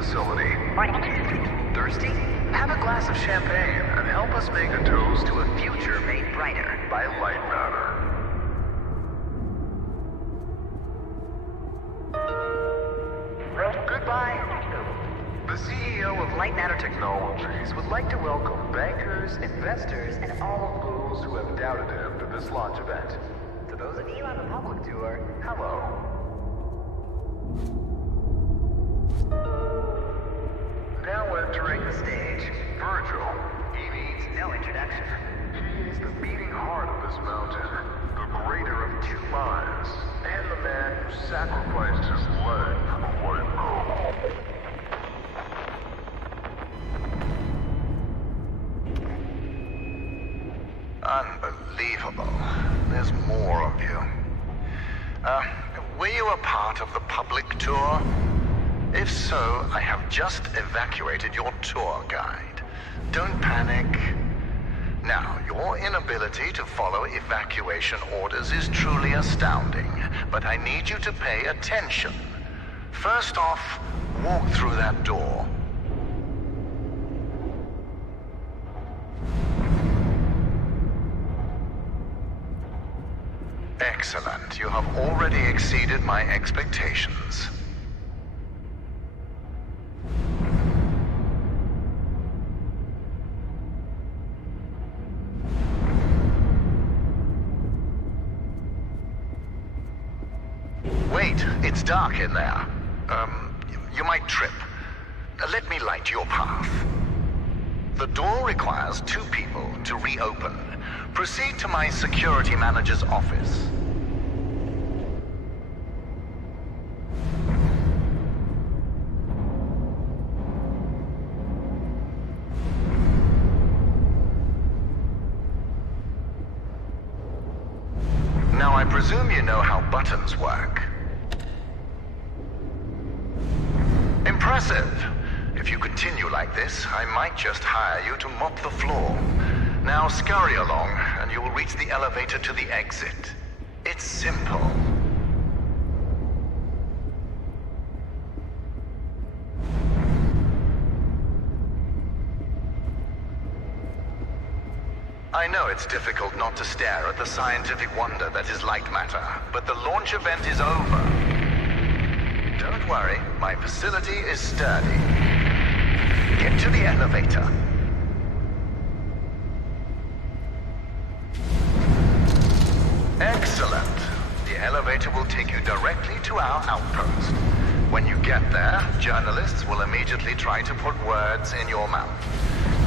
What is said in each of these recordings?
facility. Thirsty? Have a glass of champagne and help us make a toast to a future made brighter by Lightmatter. Goodbye. The CEO of Lightmatter Technologies would like to welcome bankers, investors, and all of those who have doubted him to this launch event. To those of you on the public tour, hello. Now entering the stage, Virgil. He needs no introduction. He is the beating heart of this mountain, the greater of two minds, and the man who sacrificed his leg for the white robe. Unbelievable. There's more of you. Were you a part of the public tour? If so, I have just evacuated your tour guide. Don't panic. Now, your inability to follow evacuation orders is truly astounding, but I need you to pay attention. First off, walk through that door. Excellent. You have already exceeded my expectations. Wait, it's dark in there. You might trip. Let me light your path. The door requires 2 people to reopen. Proceed to my security manager's office. Now, I presume you know how buttons work. Impressive. If you continue like this, I might just hire you to mop the floor. Now scurry along, and you will reach the elevator to the exit. It's simple. I know it's difficult not to stare at the scientific wonder that is Lightmatter, but the launch event is over. Don't worry, my facility is sturdy. Get to the elevator. Excellent. The elevator will take you directly to our outpost. When you get there, journalists will immediately try to put words in your mouth.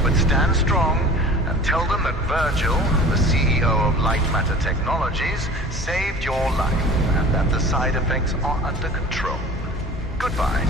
But stand strong and tell them that Virgil, the CEO of Lightmatter Technologies, saved your life and that the side effects are under control. Goodbye.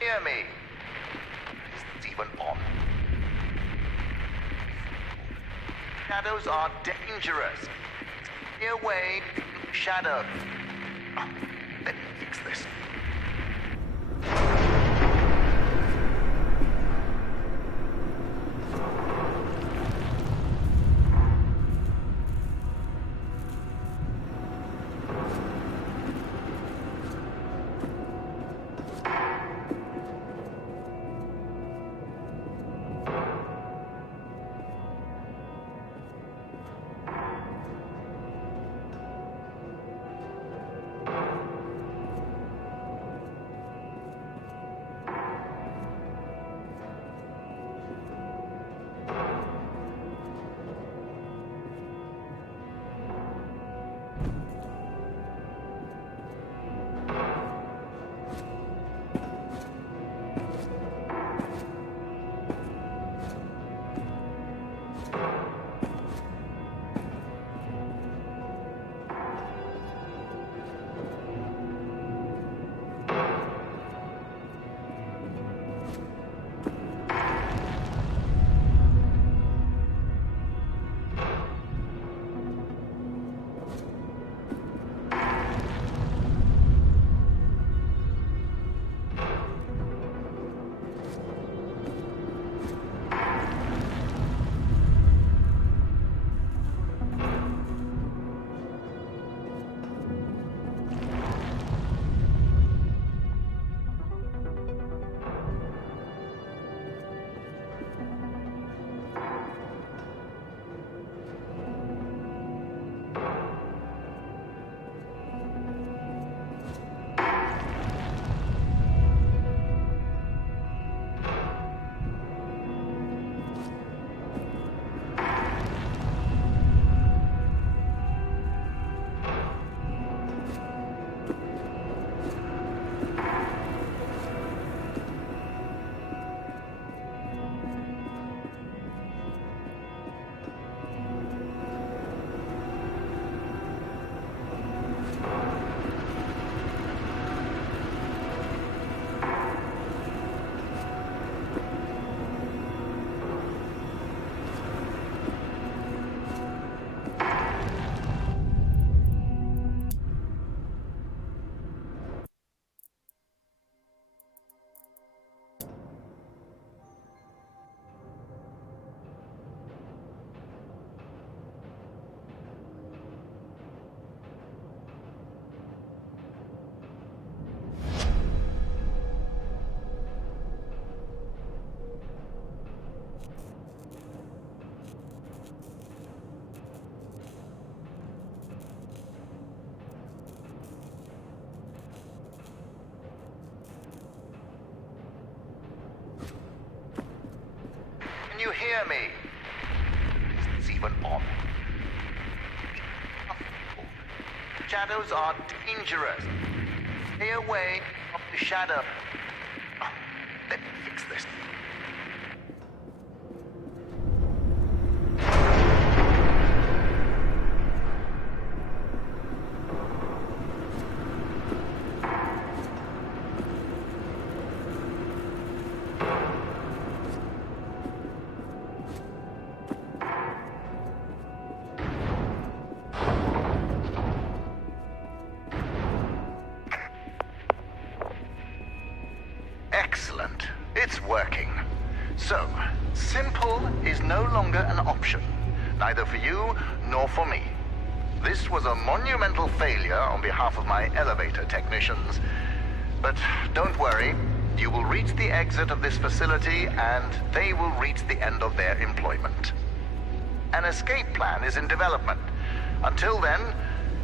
Hear me. Is this even on? Shadows are dangerous. Stay away, shadow. Oh, let me fix this. Can you hear me? Is this even on? Shadows are dangerous. Stay away from the shadow. Oh, let me fix this. Excellent. It's working. So, simple is no longer an option, neither for you nor for me. This was a monumental failure on behalf of my elevator technicians. But don't worry, you will reach the exit of this facility and they will reach the end of their employment. An escape plan is in development. Until then,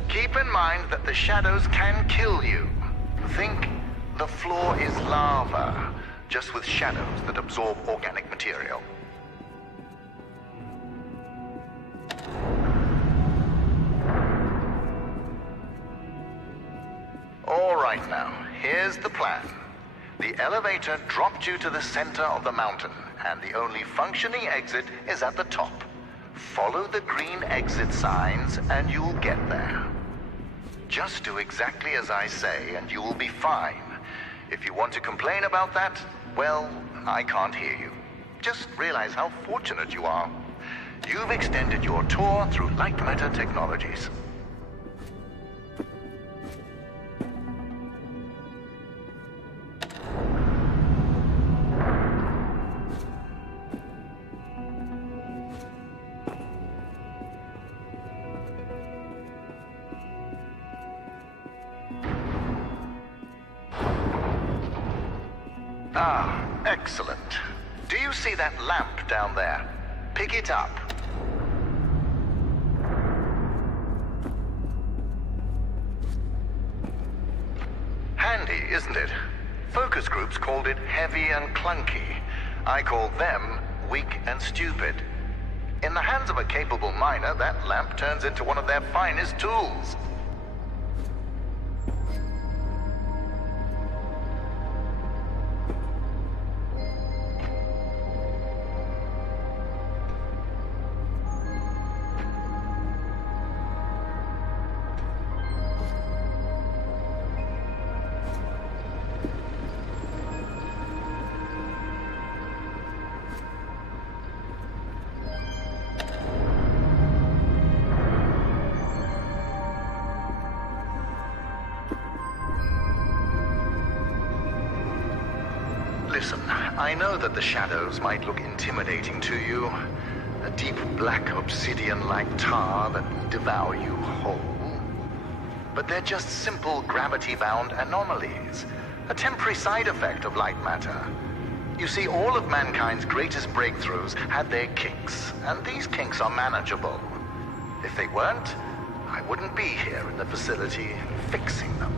keep in mind that the shadows can kill you. Think the floor is lava, just with shadows that absorb organic material. All right now, here's the plan. The elevator dropped you to the center of the mountain, and the only functioning exit is at the top. Follow the green exit signs, and you'll get there. Just do exactly as I say, and you will be fine. If you want to complain about that, well, I can't hear you. Just realize how fortunate you are. You've extended your tour through Lightmatter technologies. Ah, excellent. Do you see that lamp down there? Pick it up. Handy, isn't it? Focus groups called it heavy and clunky. I call them weak and stupid. In the hands of a capable miner, that lamp turns into one of their finest tools. Listen, I know that the shadows might look intimidating to you. A deep black obsidian-like tar that will devour you whole. But they're just simple gravity-bound anomalies. A temporary side effect of light matter. You see, all of mankind's greatest breakthroughs had their kinks, and these kinks are manageable. If they weren't, I wouldn't be here in the facility fixing them.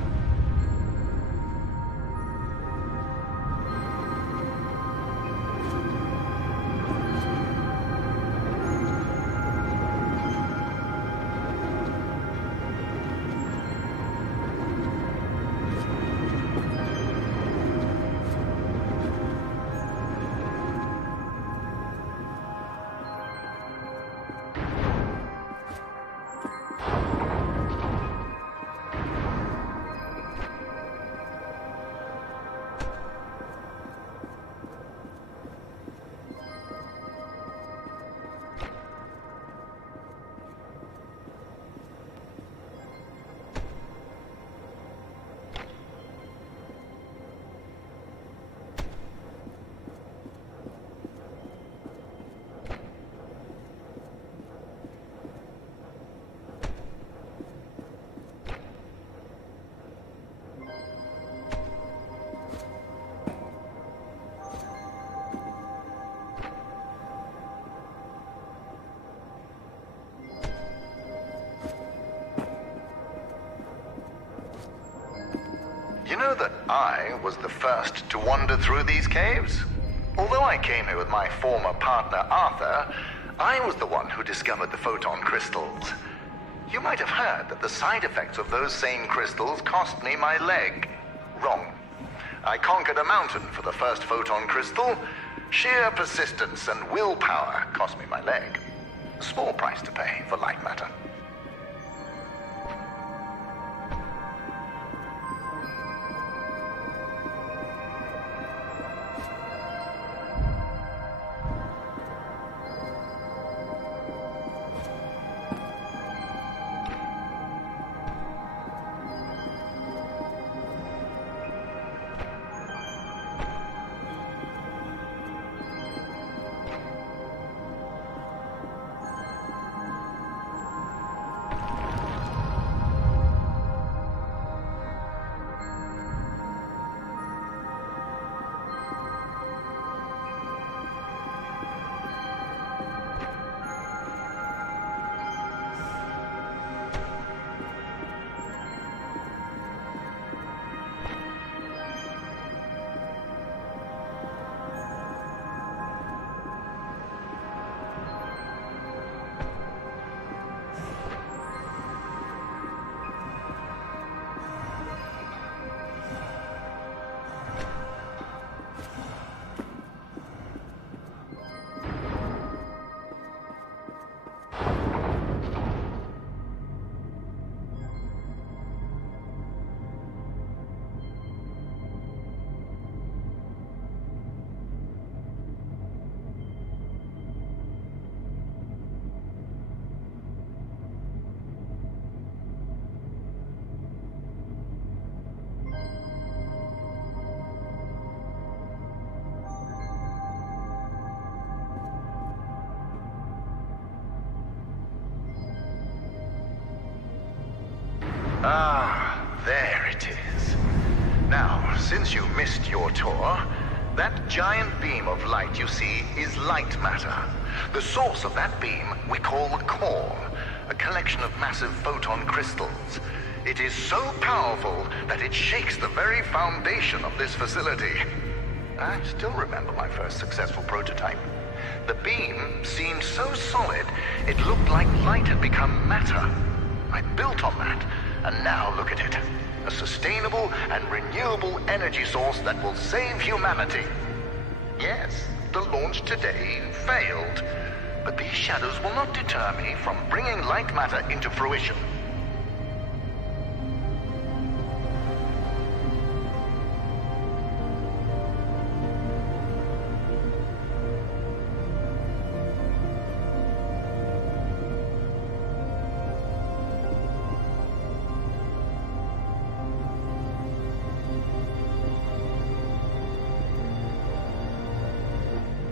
You know that I was the first to wander through these caves? Although I came here with my former partner, Arthur, I was the one who discovered the photon crystals. You might have heard that the side effects of those same crystals cost me my leg. Wrong. I conquered a mountain for the first photon crystal. Sheer persistence and willpower cost me my leg. Small price to pay for Lightmatter. Ah, there it is. Now, since you missed your tour, that giant beam of light you see is light matter. The source of that beam we call the core, a collection of massive photon crystals. It is so powerful that it shakes the very foundation of this facility. I still remember my first successful prototype. The beam seemed so solid, it looked like light had become matter. I built on that, and now look at it. A sustainable and renewable energy source that will save humanity. Yes, the launch today failed, but these shadows will not deter me from bringing light matter into fruition.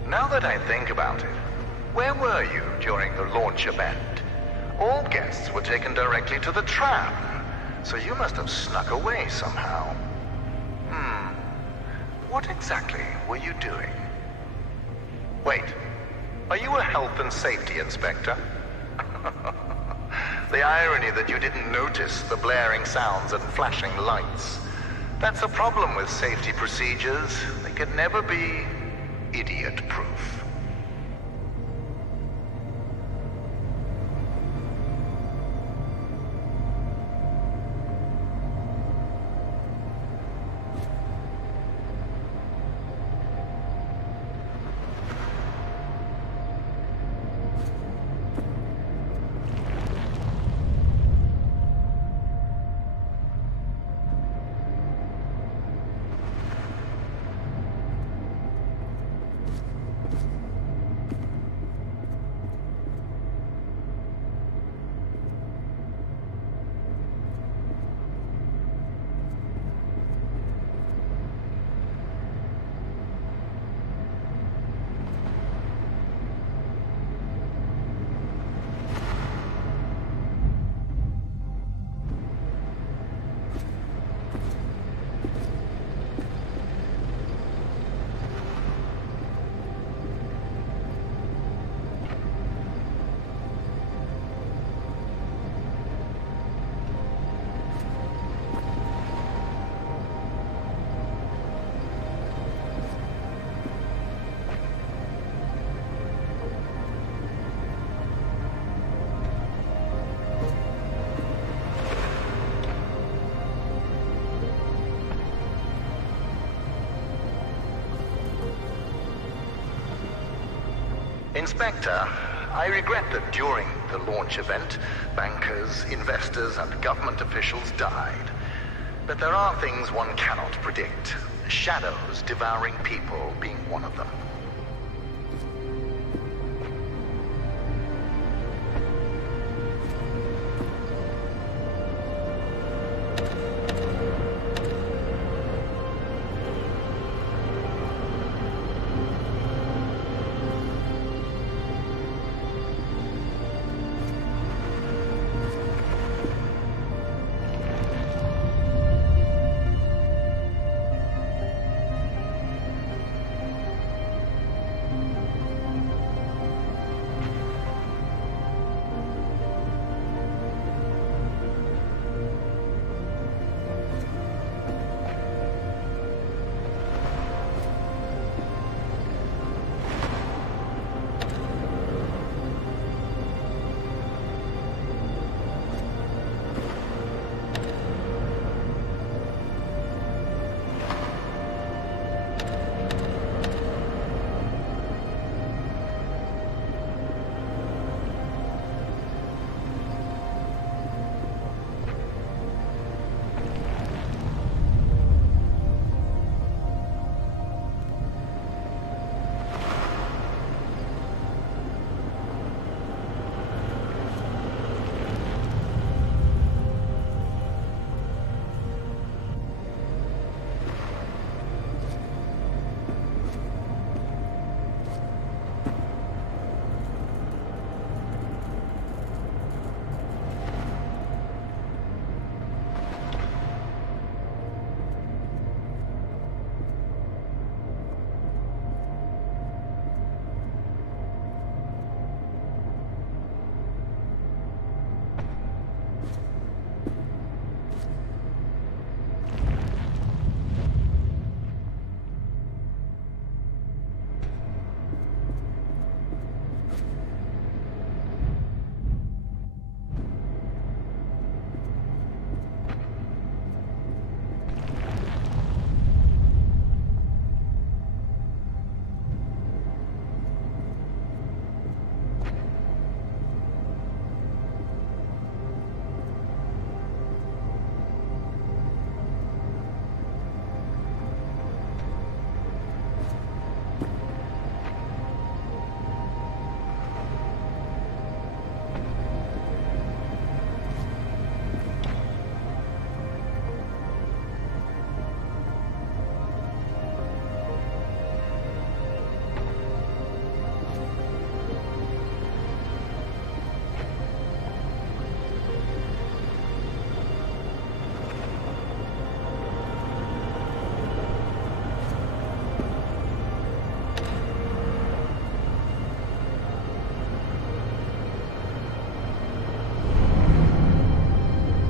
Now that I think about it, where were you during the launch event? All guests were taken directly to the tram, so you must have snuck away somehow. What exactly were you doing? Wait, are you a health and safety inspector? The irony that you didn't notice the blaring sounds and flashing lights. That's a problem with safety procedures. They could never be idiot-proof. Inspector, I regret that during the launch event, bankers, investors, and government officials died. But there are things one cannot predict. Shadows devouring people being one of them.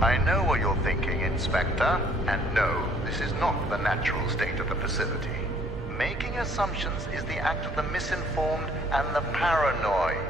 I know what you're thinking, Inspector, and no, this is not the natural state of the facility. Making assumptions is the act of the misinformed and the paranoid.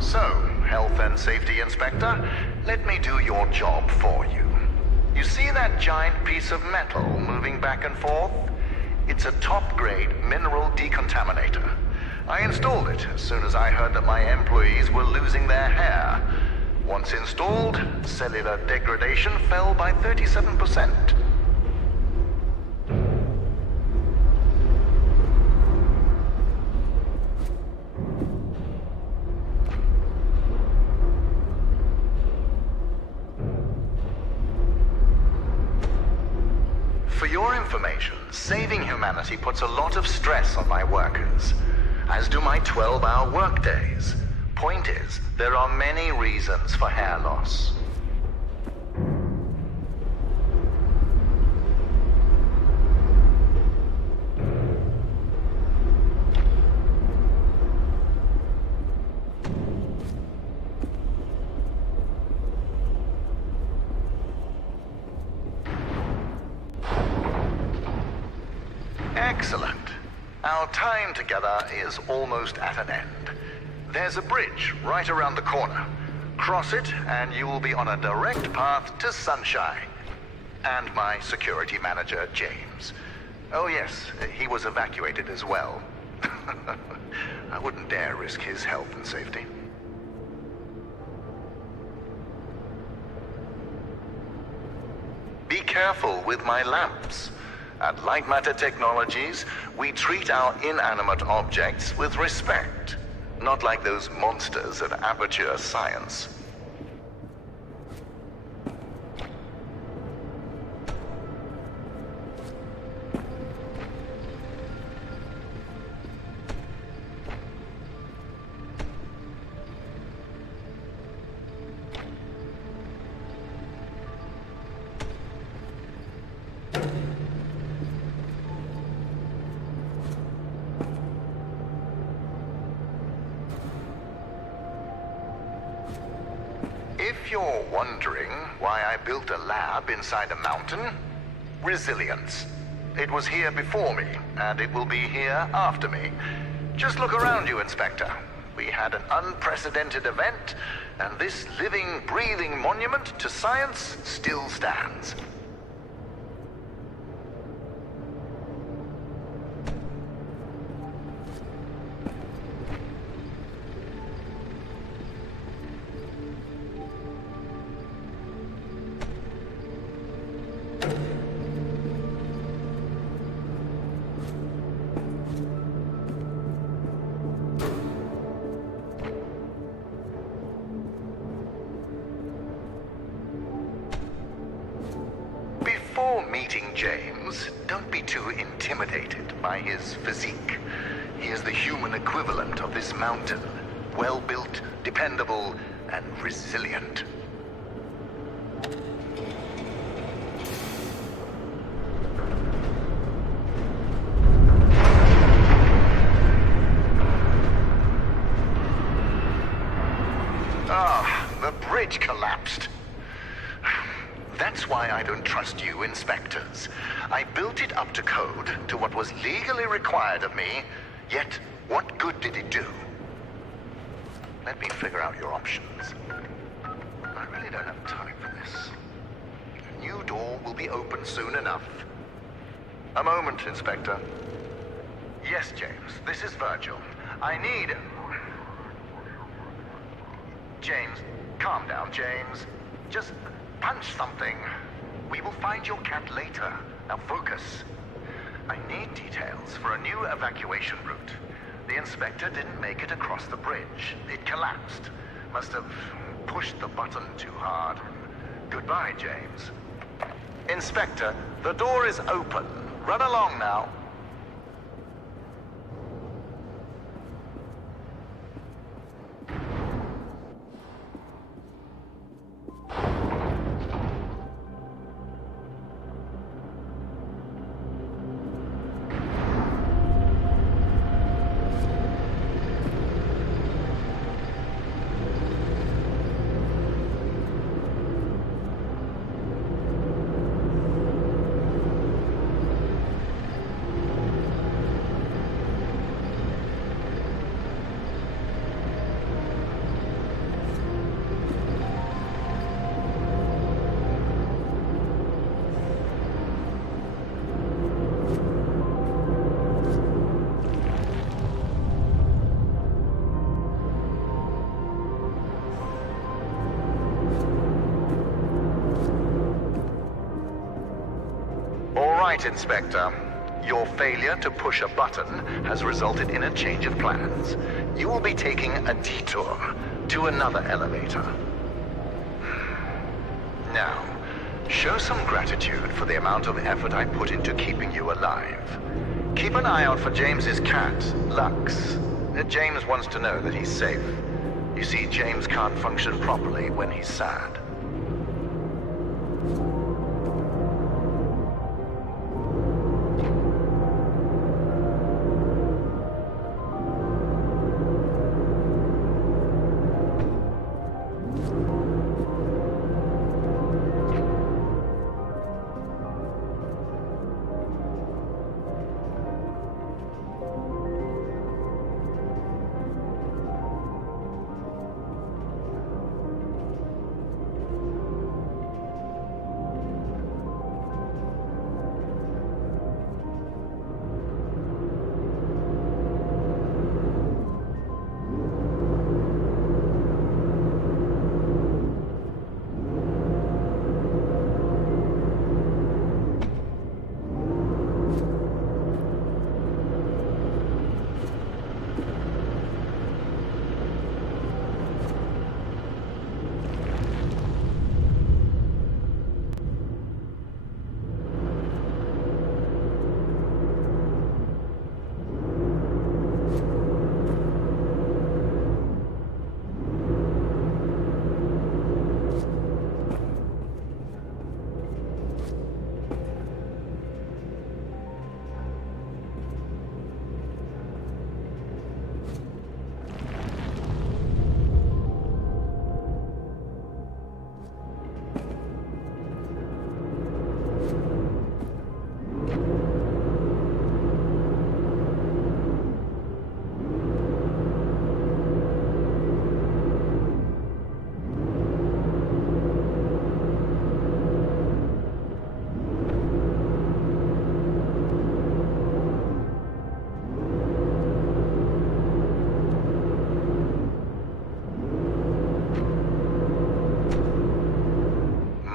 So, Health and Safety Inspector, let me do your job for you. You see that giant piece of metal moving back and forth? It's a top-grade mineral decontaminator. I installed it as soon as I heard that my employees were losing their hair. Once installed, cellular degradation fell by 37%. For your information, saving humanity puts a lot of stress on my workers, as do my 12-hour workdays. Point is, there are many reasons for hair loss. Excellent. Our time together is almost at an end. There's a bridge right around the corner. Cross it, and you will be on a direct path to Sunshine. And my security manager, James. Oh yes, he was evacuated as well. I wouldn't dare risk his health and safety. Be careful with my lamps. At Lightmatter Technologies, we treat our inanimate objects with respect, not like those monsters of Aperture Science. If you're wondering why I built a lab inside a mountain, resilience. It was here before me, and it will be here after me. Just look around you, Inspector. We had an unprecedented event, and this living, breathing monument to science still stands. Before meeting James, don't be too intimidated by his physique. He is the human equivalent of this mountain. Well-built, dependable, and resilient. The bridge collapsed. That's why I don't trust you, inspectors. I built it up to code, to what was legally required of me, yet what good did it do? Let me figure out your options. I really don't have time for this. A new door will be open soon enough. A moment, Inspector. Yes, James, this is Virgil. I need... James, calm down, James. Just punch something. We will find your cat later. Now focus. I need details for a new evacuation route. The inspector didn't make it across the bridge. It collapsed. Must have pushed the button too hard. Goodbye, James. Inspector, the door is open. Run along now. Right, Inspector. Your failure to push a button has resulted in a change of plans. You will be taking a detour to another elevator. Now, show some gratitude for the amount of effort I put into keeping you alive. Keep an eye out for James's cat, Lux. James wants to know that he's safe. You see, James can't function properly when he's sad.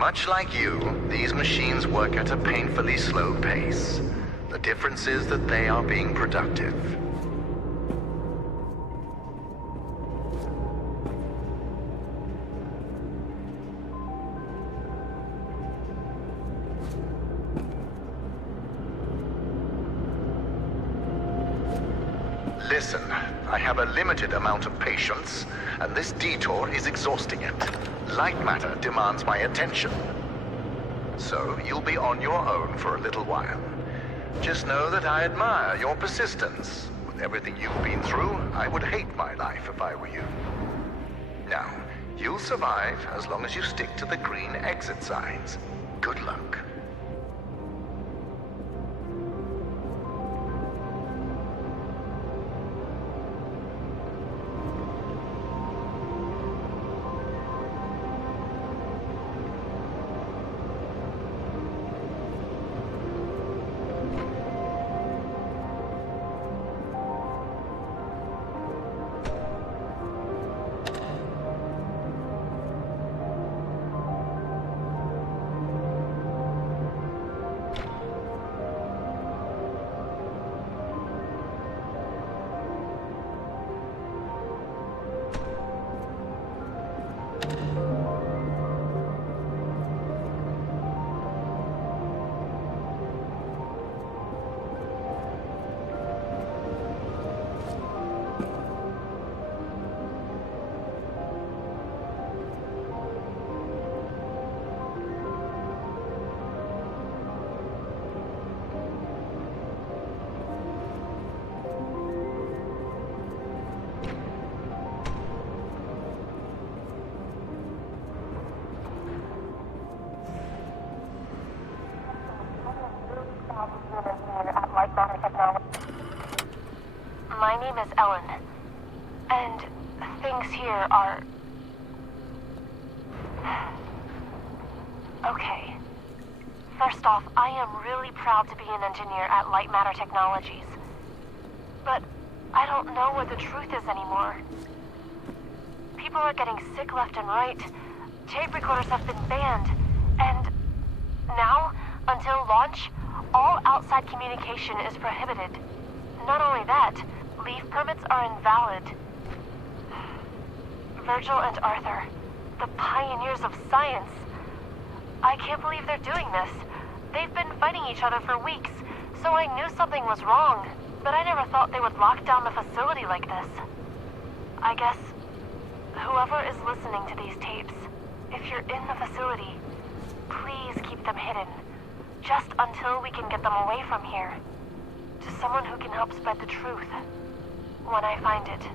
Much like you, these machines work at a painfully slow pace. The difference is that they are being productive. Listen, I have a limited amount of patience, and this detour is exhausting it. Lightmatter demands my attention. So, you'll be on your own for a little while. Just know that I admire your persistence. With everything you've been through, I would hate my life if I were you. Now, you'll survive as long as you stick to the green exit signs. Good luck. At Lightmatter Technology. My name is Ellen, and things here are... Okay. First off, I am really proud to be an engineer at Lightmatter Technologies. But I don't know what the truth is anymore. People are getting sick left and right. Tape recorders have been banned, and now, until launch, all outside communication is prohibited. Not only that, leave permits are invalid. Virgil and Arthur, the pioneers of science. I can't believe they're doing this. They've been fighting each other for weeks, so I knew something was wrong, but I never thought they would lock down the facility like this. I guess whoever is listening to these tapes, if you're in the facility, please keep them hidden. Just until we can get them away from here. To someone who can help spread the truth. When I find it.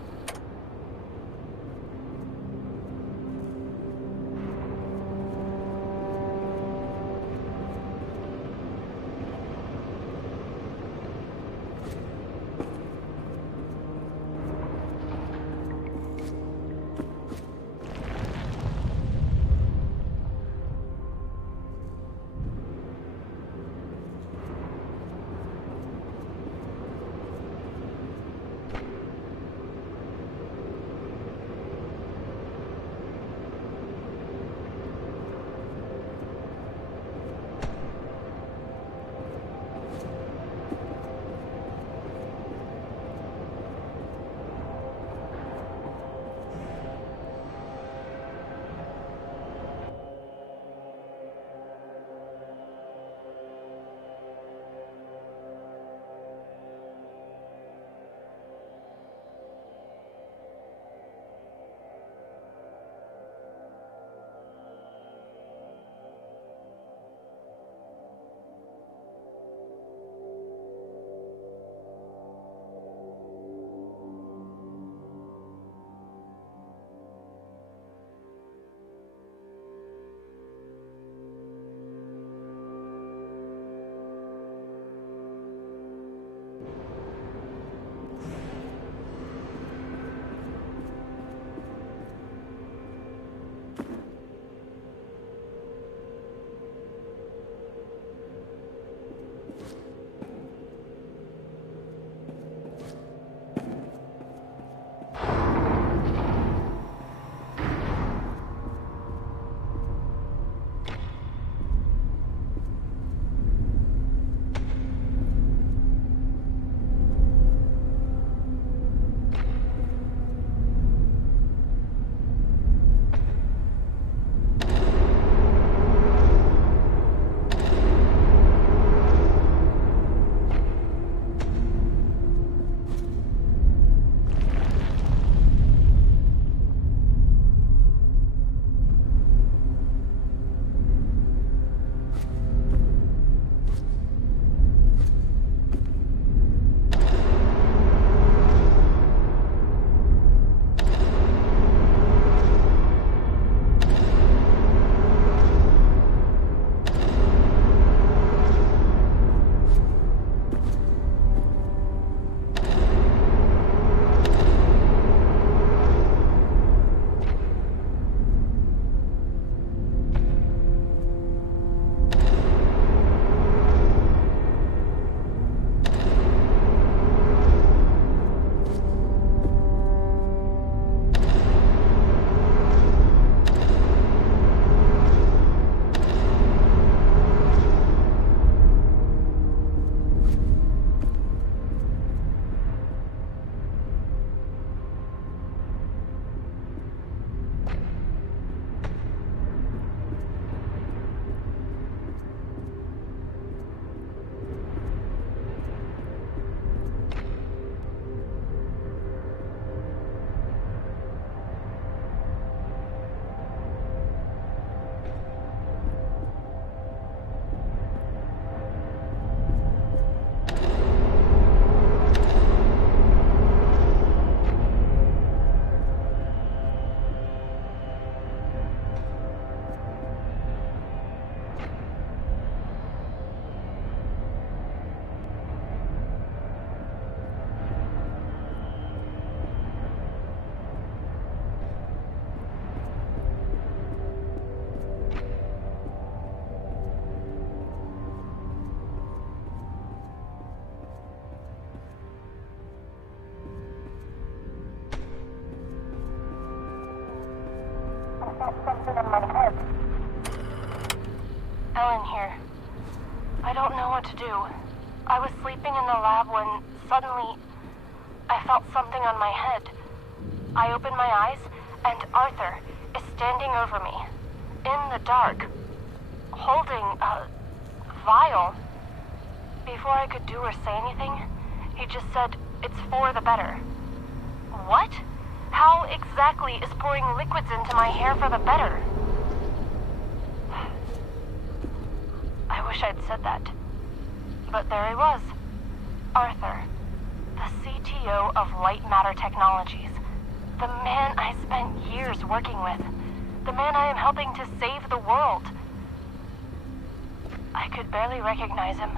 Something in my head. Ellen here. I don't know what to do. I was sleeping in the lab when suddenly I felt something on my head. I opened my eyes and Arthur is standing over me in the dark, holding a vial. Before I could do or say anything, he just said, "It's for the better." What? How exactly is pouring liquids into my hair for the better? I wish I'd said that. But there he was. Arthur, the CTO of Lightmatter Technologies. The man I spent years working with. The man I am helping to save the world. I could barely recognize him.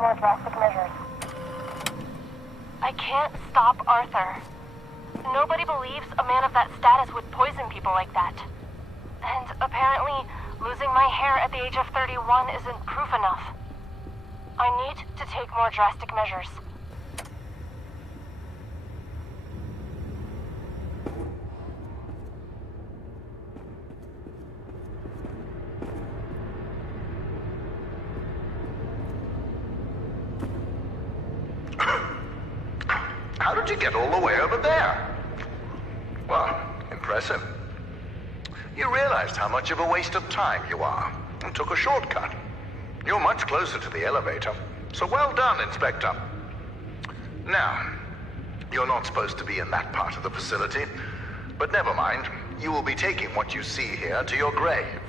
More drastic measures. I can't stop Arthur. Nobody believes a man of that status would poison people like that. And apparently, losing my hair at the age of 31 isn't proof enough. I need to take more drastic measures. How did you get all the way over there? Well, impressive. You realized how much of a waste of time you are, and took a shortcut. You're much closer to the elevator, so well done, Inspector. Now, you're not supposed to be in that part of the facility, but never mind. You will be taking what you see here to your grave.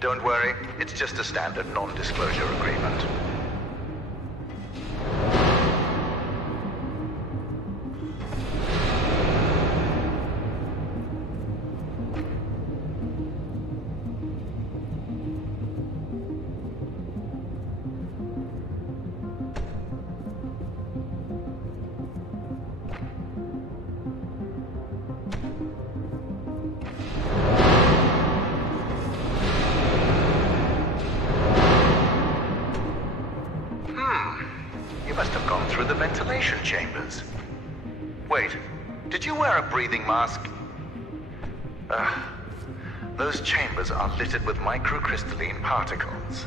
Don't worry, it's just a standard non-disclosure agreement. breathing mask? Those chambers are littered with microcrystalline particles.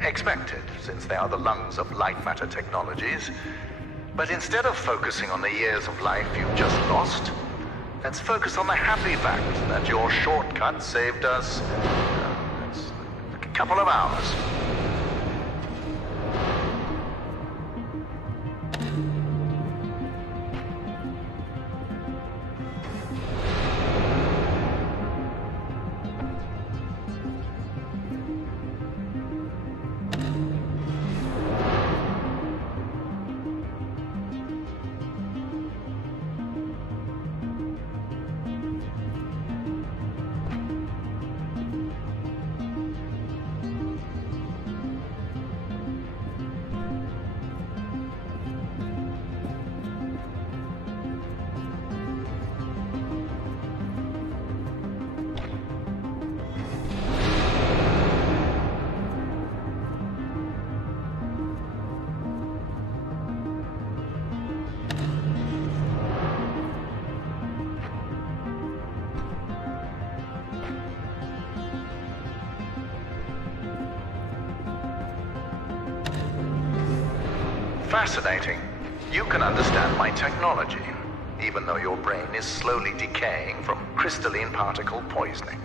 Expected, since they are the lungs of Lightmatter technologies. But instead of focusing on the years of life you've just lost, let's focus on the happy fact that your shortcut saved us a couple of hours. Fascinating. You can understand my technology, even though your brain is slowly decaying from crystalline particle poisoning.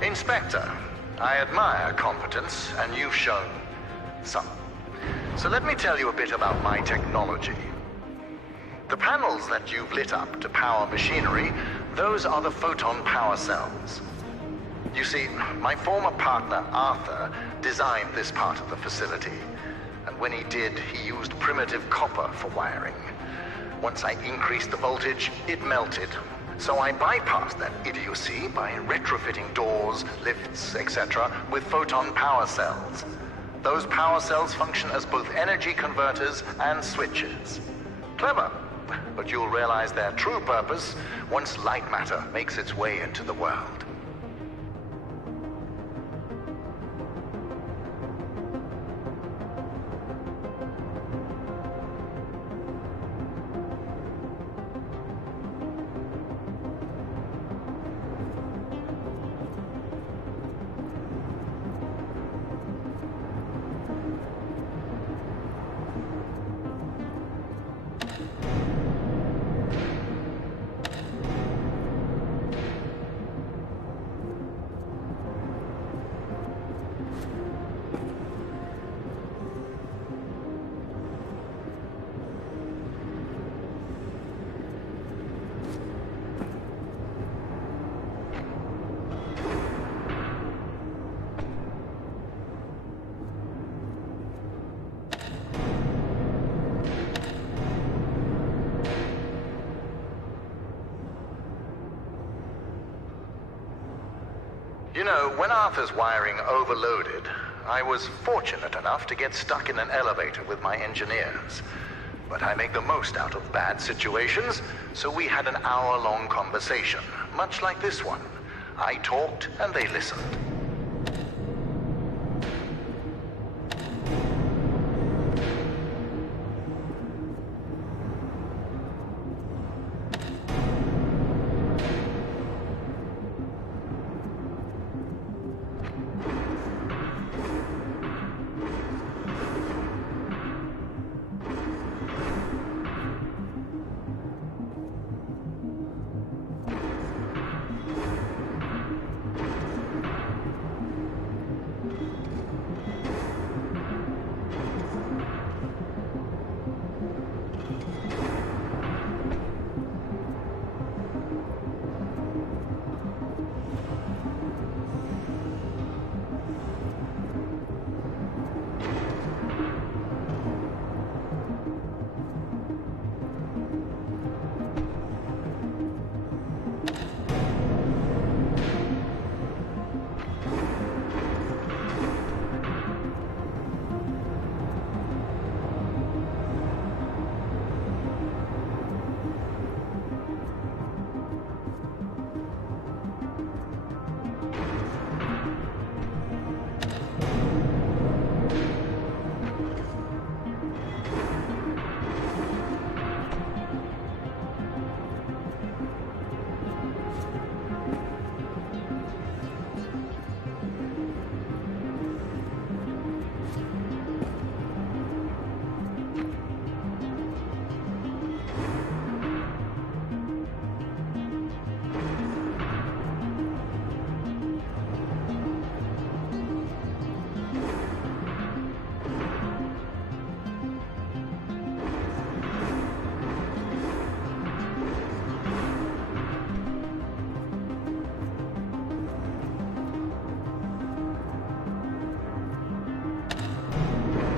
Inspector, I admire competence, and you've shown some. So let me tell you a bit about my technology. The panels that you've lit up to power machinery, those are the photon power cells. You see, my former partner, Arthur, designed this part of the facility. And when he did, he used primitive copper for wiring. Once I increased the voltage, it melted. So I bypassed that idiocy by retrofitting doors, lifts, etc. with photon power cells. Those power cells function as both energy converters and switches. Clever, but you'll realize their true purpose once Lightmatter makes its way into the world. You know, when Arthur's wiring overloaded, I was fortunate enough to get stuck in an elevator with my engineers. But I make the most out of bad situations, so we had an hour-long conversation, much like this one. I talked and they listened.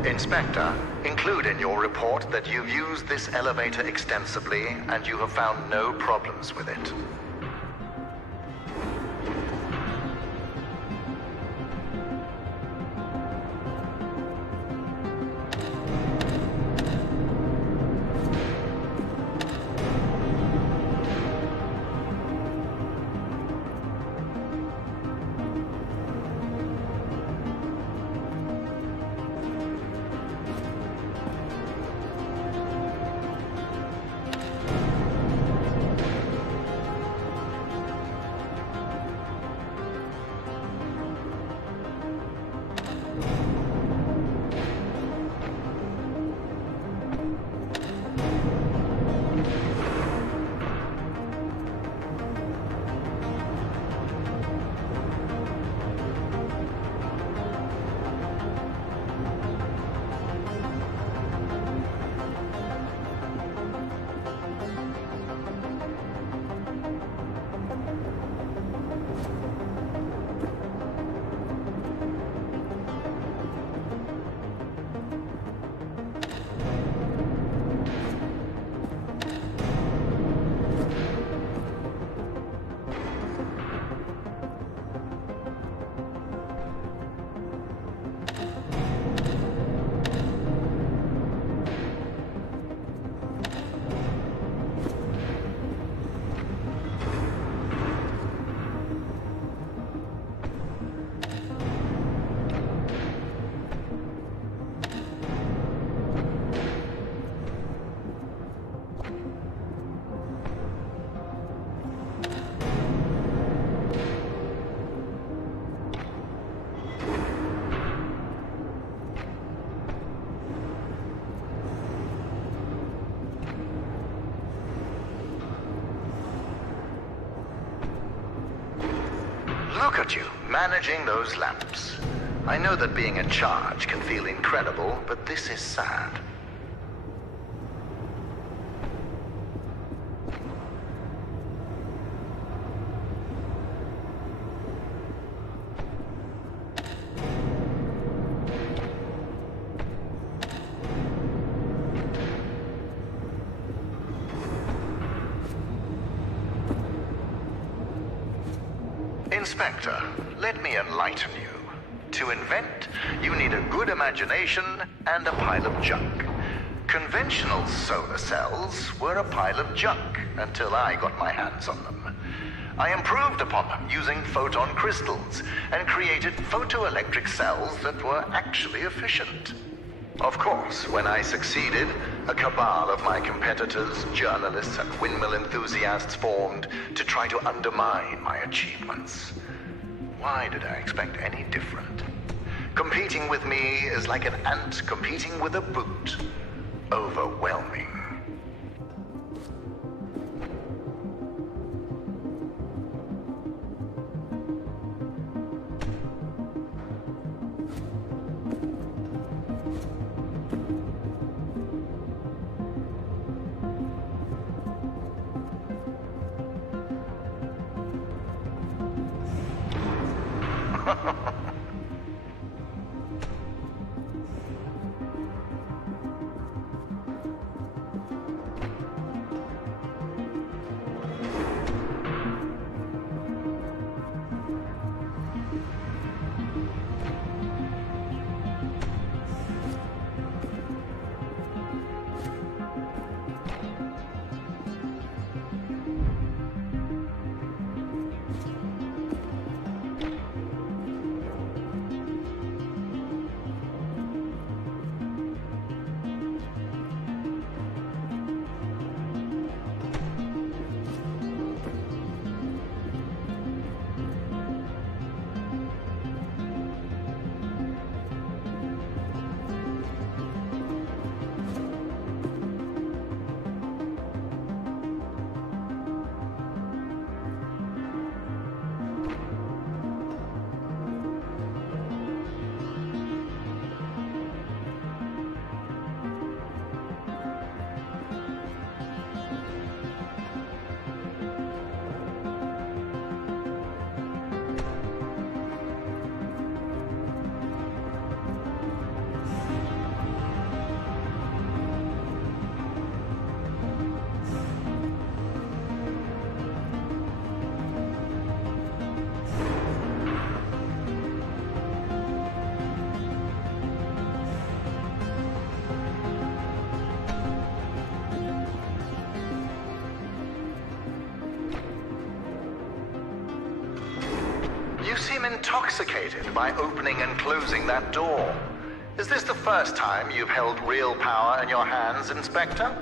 Inspector, include in your report that you've used this elevator extensively and you have found no problems with it. Look at you, managing those lamps. I know that being in charge can feel incredible, but this is sad. Inspector, let me enlighten you. To invent, you need a good imagination and a pile of junk. Conventional solar cells were a pile of junk until I got my hands on them. I improved upon them using photon crystals and created photoelectric cells that were actually efficient. Of course, when I succeeded, a cabal of my competitors, journalists, and windmill enthusiasts formed to try to undermine my achievements. Why did I expect any different? Competing with me is like an ant competing with a boot. Overwhelming. intoxicated by opening and closing that door. Is this the first time you've held real power in your hands, Inspector?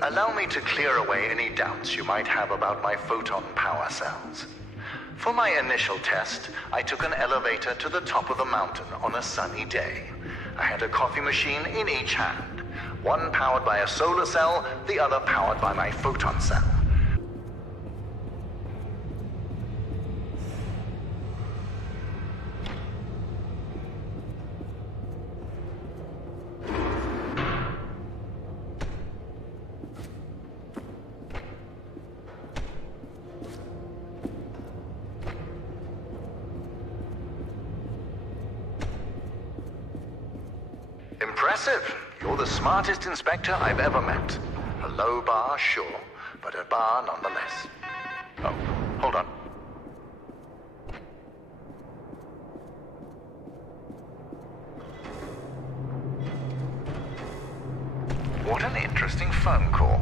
Allow me to clear away any doubts you might have about my photon power cells. For my initial test, I took an elevator to the top of the mountain on a sunny day. I had a coffee machine in each hand, one powered by a solar cell, the other powered by my photon cell. Impressive. You're the smartest inspector I've ever met. A low bar, sure, but a bar nonetheless. Oh, hold on. What an interesting phone call.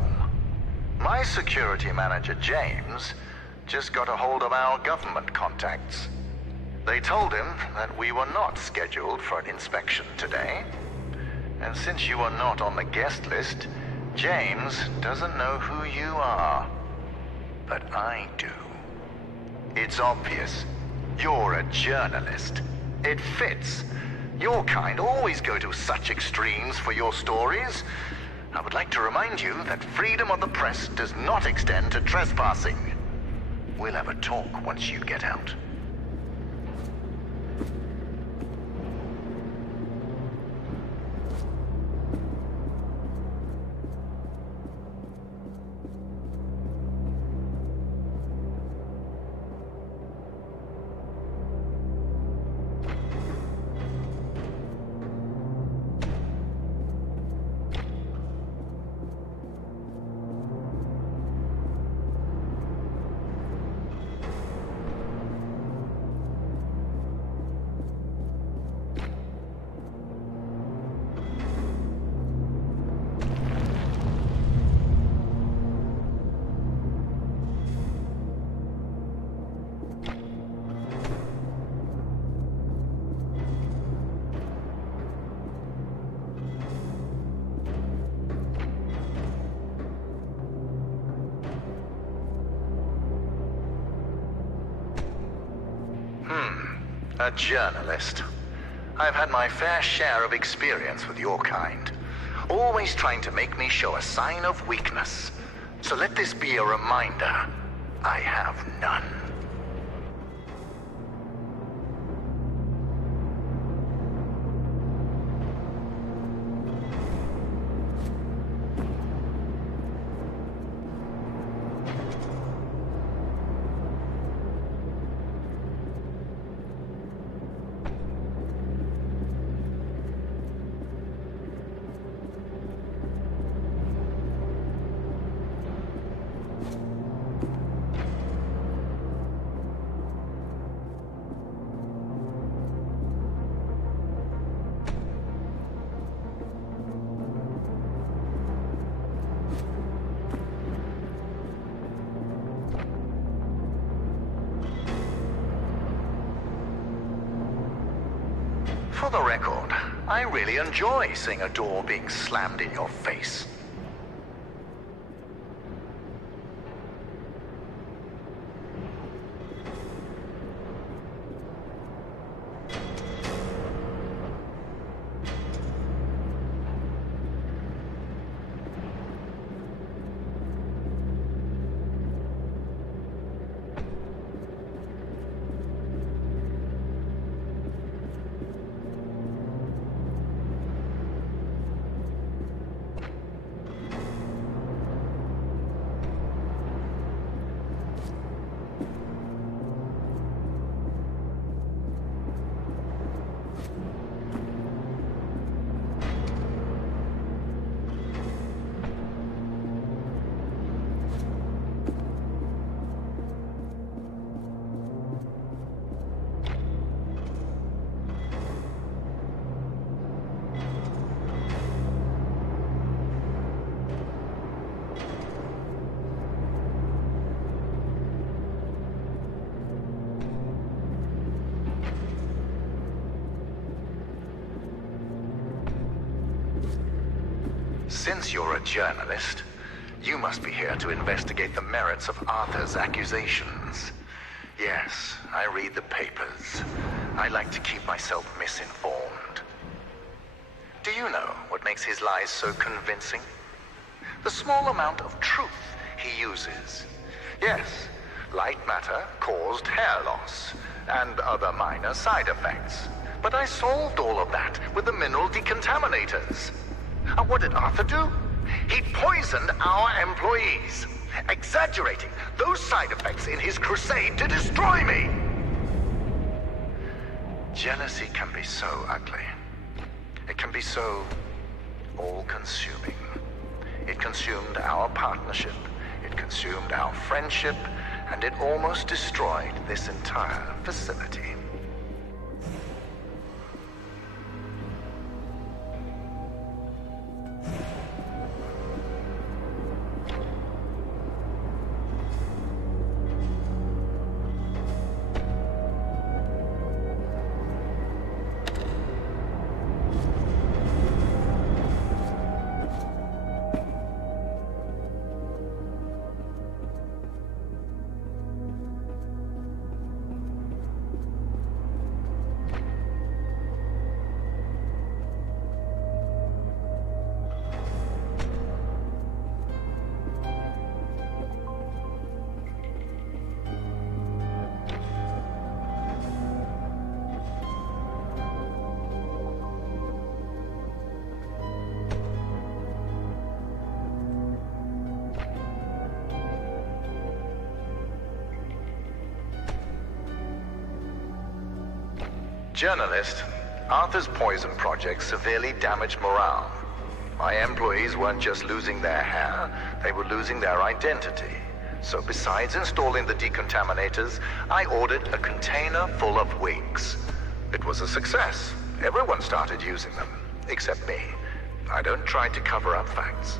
My security manager, James, just got a hold of our government contacts. They told him that we were not scheduled for an inspection today. And since you are not on the guest list, James doesn't know who you are. But I do. It's obvious. You're a journalist. It fits. Your kind always go to such extremes for your stories. I would like to remind you that freedom of the press does not extend to trespassing. We'll have a talk once you get out. A journalist. I've had my fair share of experience with your kind. Always trying to make me show a sign of weakness. So let this be a reminder. I have none. For the record, I really enjoy seeing a door being slammed in your face. Since you're a journalist, you must be here to investigate the merits of Arthur's accusations. Yes, I read the papers. I like to keep myself misinformed. Do you know what makes his lies so convincing? The small amount of truth he uses. Yes, Lightmatter caused hair loss and other minor side effects. But I solved all of that with the mineral decontaminators. And what did Arthur do? He poisoned our employees, exaggerating those side effects in his crusade to destroy me. Jealousy can be so ugly. It can be so all-consuming. It consumed our partnership, it consumed our friendship, and it almost destroyed this entire facility. Journalist, Arthur's poison project severely damaged morale. My employees weren't just losing their hair, they were losing their identity. So besides installing the decontaminators, I ordered a container full of wigs. It was a success. Everyone started using them, except me. I don't try to cover up facts.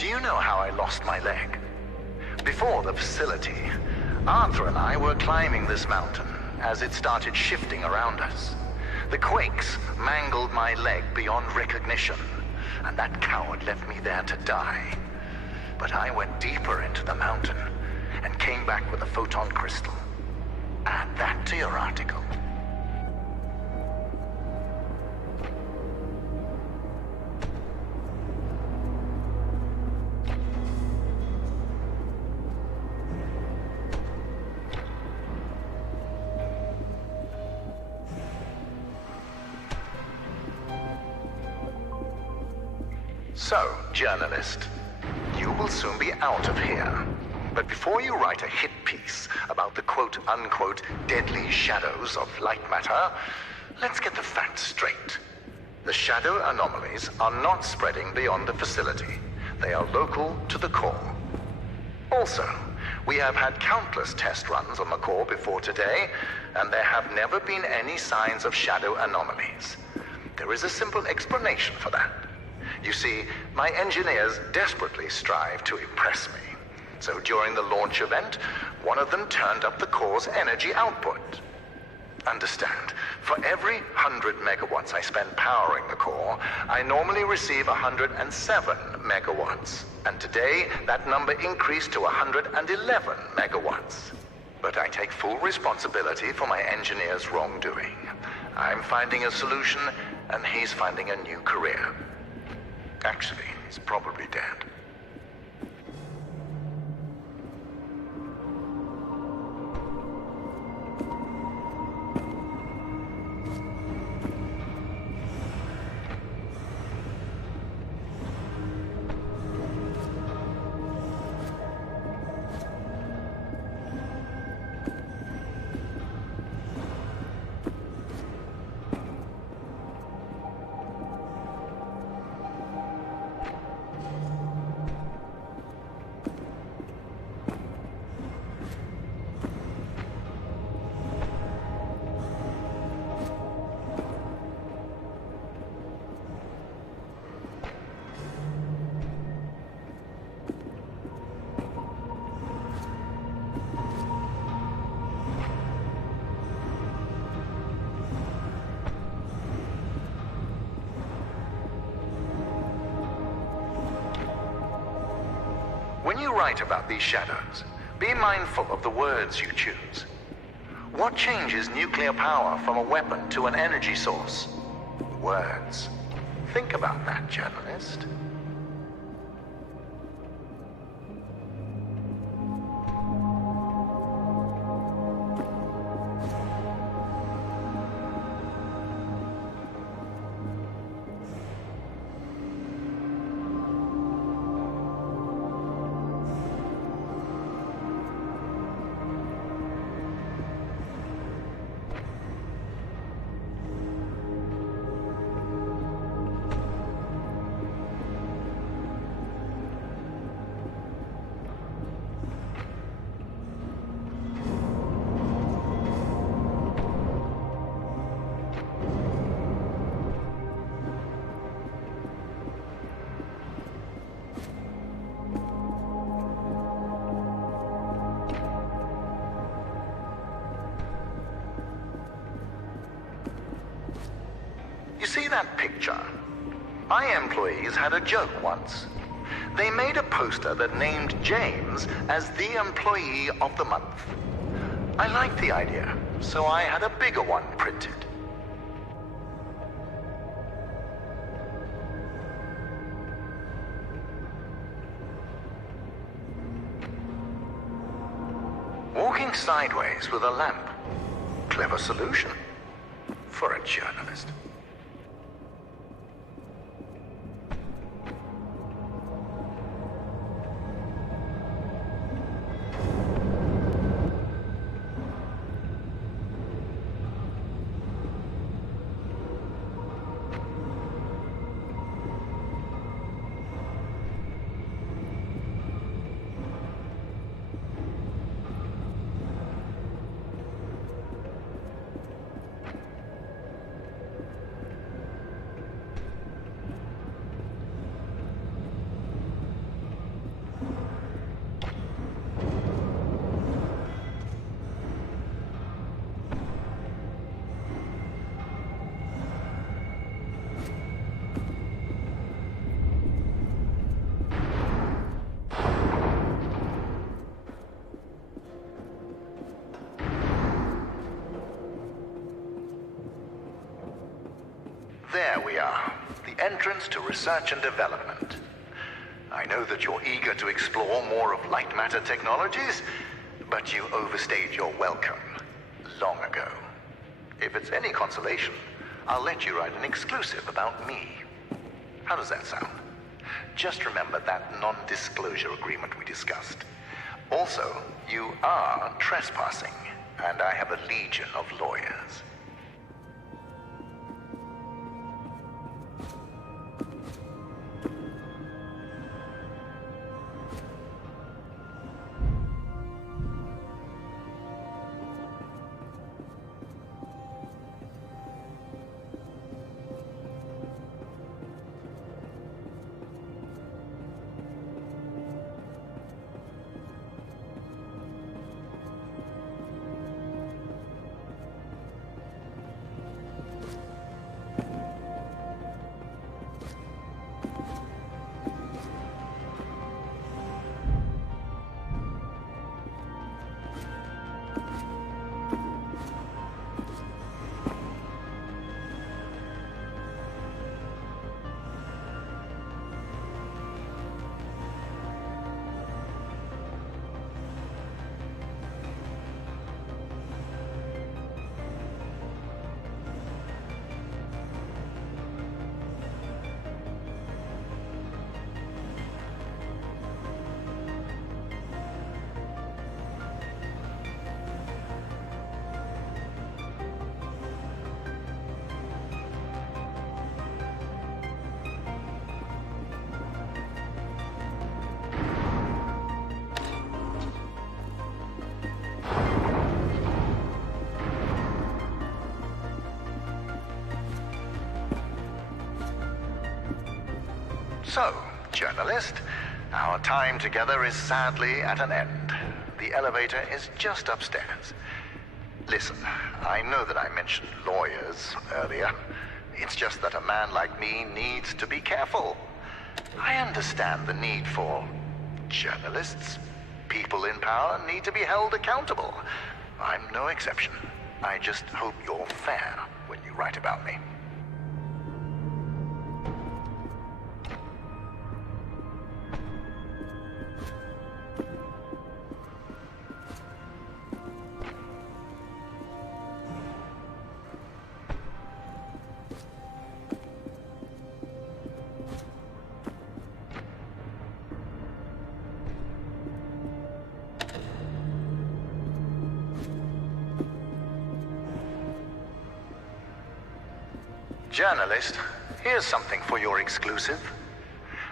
Do you know how I lost my leg? Before the facility, Arthur and I were climbing this mountain as it started shifting around us. The quakes mangled my leg beyond recognition, and that coward left me there to die. But I went deeper into the mountain and came back with a photon crystal. Add that to your article. So, journalist, you will soon be out of here. But before you write a hit piece about the quote-unquote deadly shadows of Lightmatter, let's get the facts straight. The shadow anomalies are not spreading beyond the facility. They are local to the core. Also, we have had countless test runs on the core before today, and there have never been any signs of shadow anomalies. There is a simple explanation for that. You see, my engineers desperately strive to impress me. So during the launch event, one of them turned up the core's energy output. Understand, for every 100 megawatts I spend powering the core, I normally receive 107 megawatts. And today, that number increased to 111 megawatts. But I take full responsibility for my engineer's wrongdoing. I'm finding a solution, and he's finding a new career. Actually, he's probably dead. When you write about these shadows, be mindful of the words you choose. What changes nuclear power from a weapon to an energy source? Words. Think about that, journalist. You see that picture? My employees had a joke once. They made a poster that named James as the Employee of the Month. I liked the idea, so I had a bigger one printed. Walking sideways with a lamp. Clever solution for a journalist. There we are, the entrance to research and development. I know that you're eager to explore more of Lightmatter technologies, but you overstayed your welcome long ago. If it's any consolation, I'll let you write an exclusive about me. How does that sound? Just remember that non-disclosure agreement we discussed. Also, you are trespassing, and I have a legion of lawyers. So, journalist, our time together is sadly at an end. The elevator is just upstairs. Listen, I know that I mentioned lawyers earlier. It's just that a man like me needs to be careful. I understand the need for journalists. People in power need to be held accountable. I'm no exception. I just hope you're fair when you write about me. Journalist, here's something for your exclusive.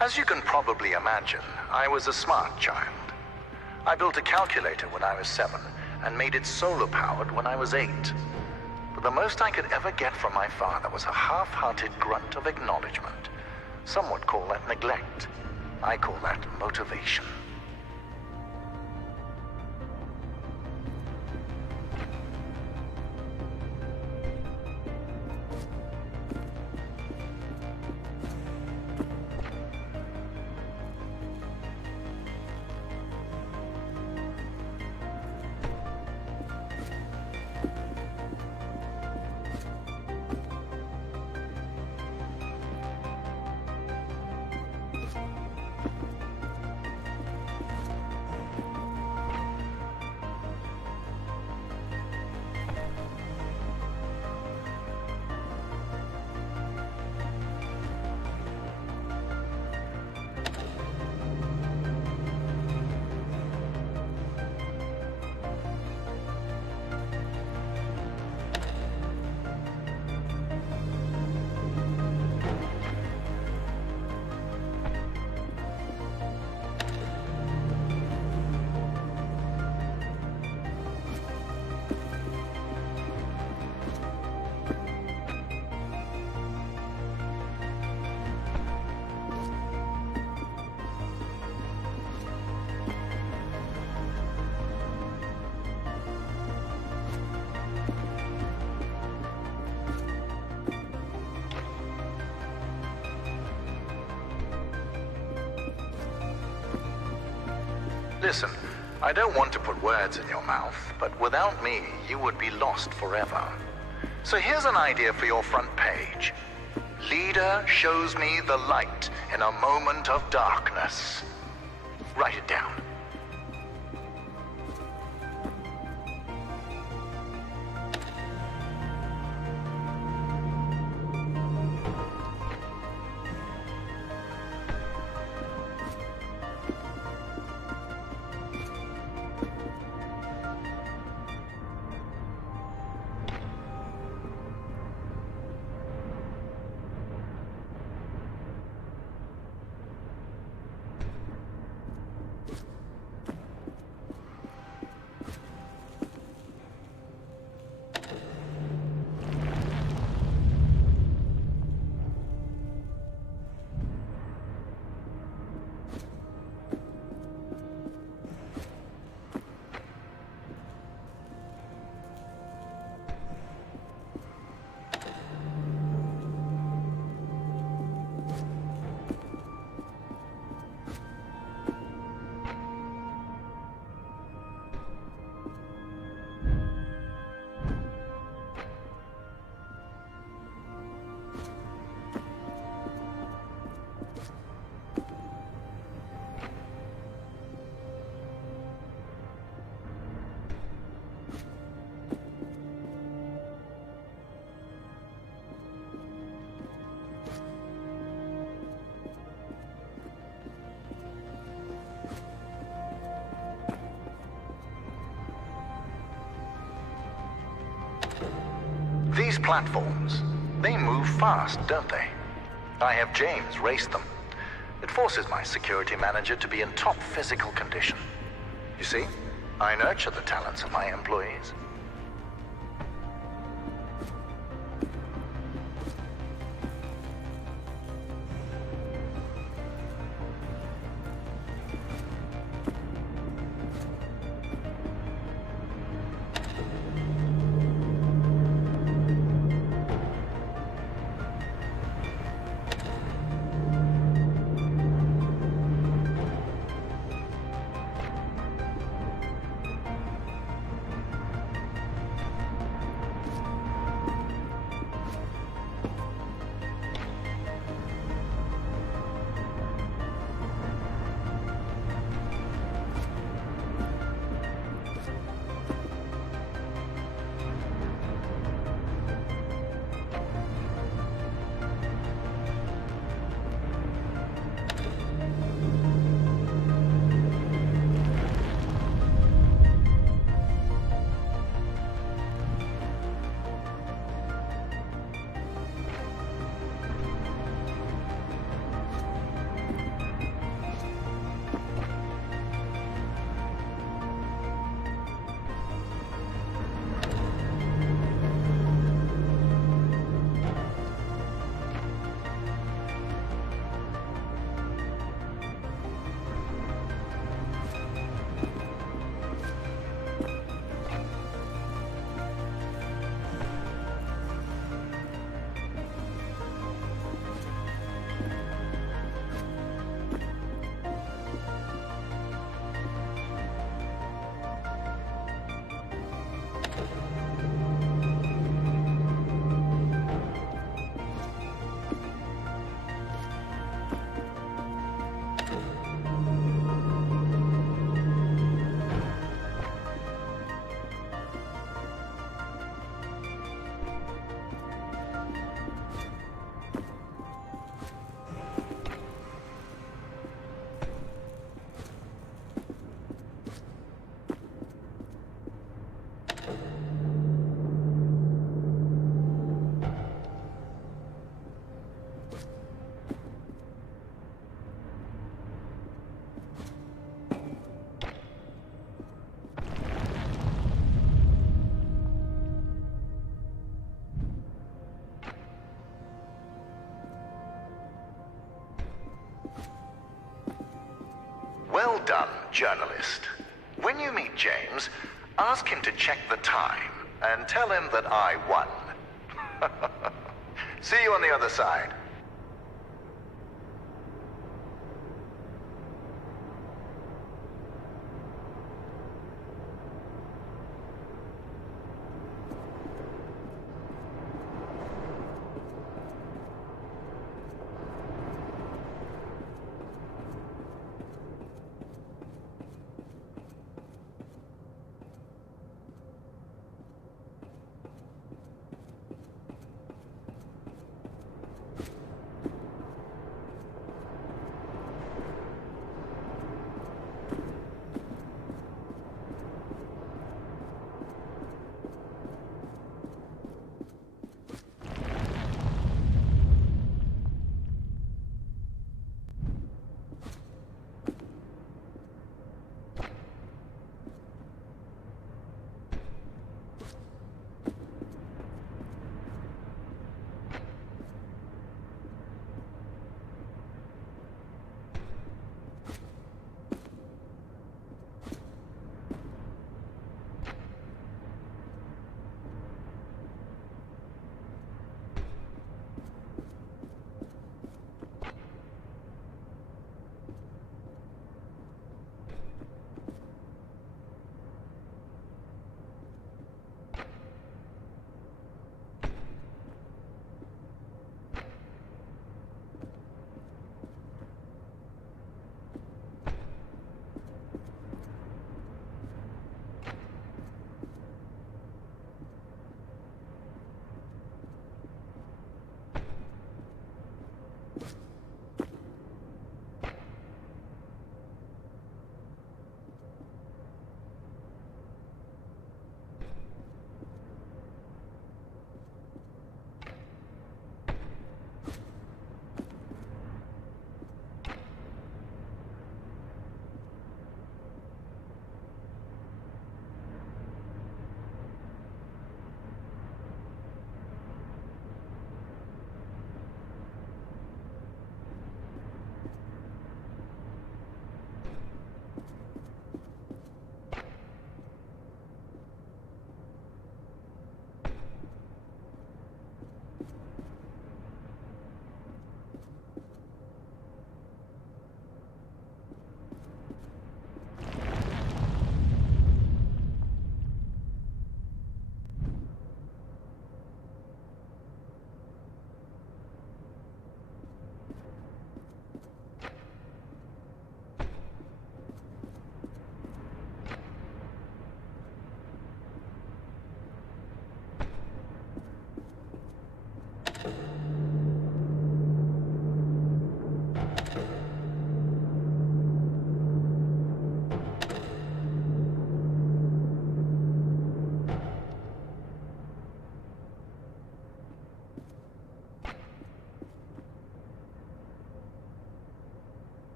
As you can probably imagine, I was a smart child. I built a calculator when I was 7 and made it solar-powered when I was 8. But the most I could ever get from my father was a half-hearted grunt of acknowledgement. Some would call that neglect. I call that motivation. Listen, I don't want to put words in your mouth, but without me, you would be lost forever. So here's an idea for your front page. Leader shows me the light in a moment of darkness. Write it down. These platforms, they move fast, don't they? I have James race them. It forces my security manager to be in top physical condition. You see, I nurture the talents of my employees. Well done, journalist. When you meet James, ask him to check the time and tell him that I won. See you on the other side.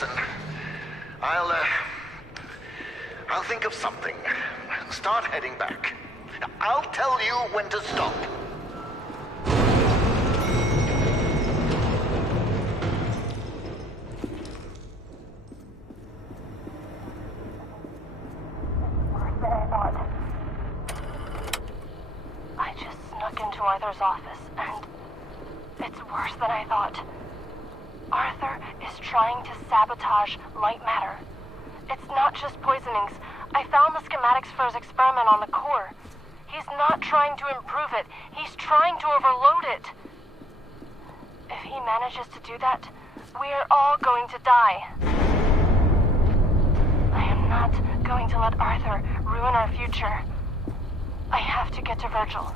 listen. I'll think of something. Start heading back. I'll tell you when to stop. I just snuck into Arthur's office, and it's worse than I thought. Arthur is trying to sabotage Lightmatter. It's not just poisonings. I found the schematics for his experiment on the core. He's not trying to improve it. He's trying to overload it. If he manages to do that, we're all going to die. I am not going to let Arthur ruin our future. I have to get to Virgil.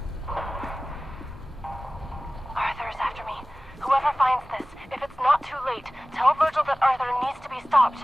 Arthur is after me. Whoever finds this, if it's not too late, tell Virgil that Arthur needs to be stopped.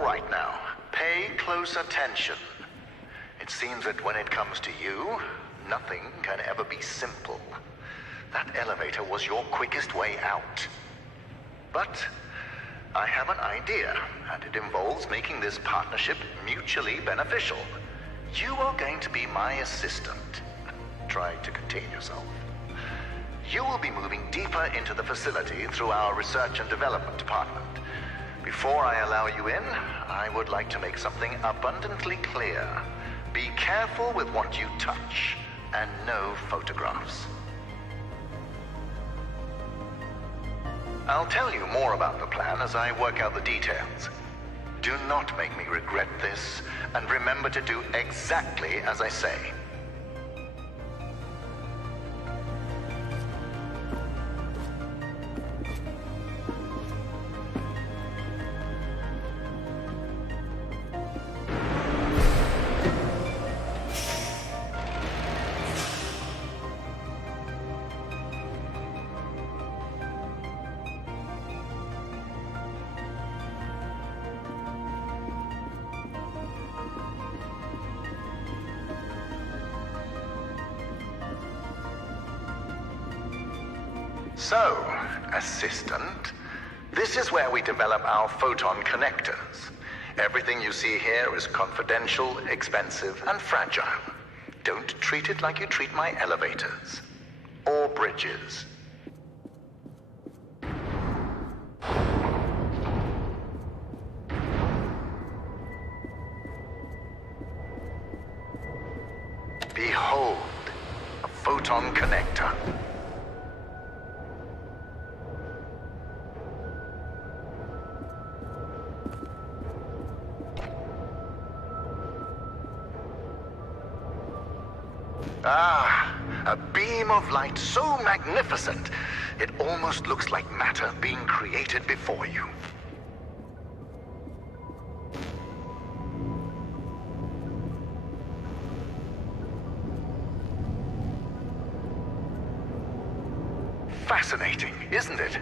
Right now, pay close attention. It seems that when it comes to you, nothing can ever be simple. That elevator was your quickest way out. But I have an idea, and it involves making this partnership mutually beneficial. You are going to be my assistant. Try to contain yourself. You will be moving deeper into the facility through our research and development department. Before I allow you in, I would like to make something abundantly clear. Be careful with what you touch, and no photographs. I'll tell you more about the plan as I work out the details. Do not make me regret this, and remember to do exactly as I say. So, assistant, this is where we develop our photon connectors. Everything you see here is confidential, expensive, and fragile. Don't treat it like you treat my elevators. Or bridges. Behold, a photon connector. Ah, a beam of light so magnificent, it almost looks like matter being created before you. Fascinating, isn't it?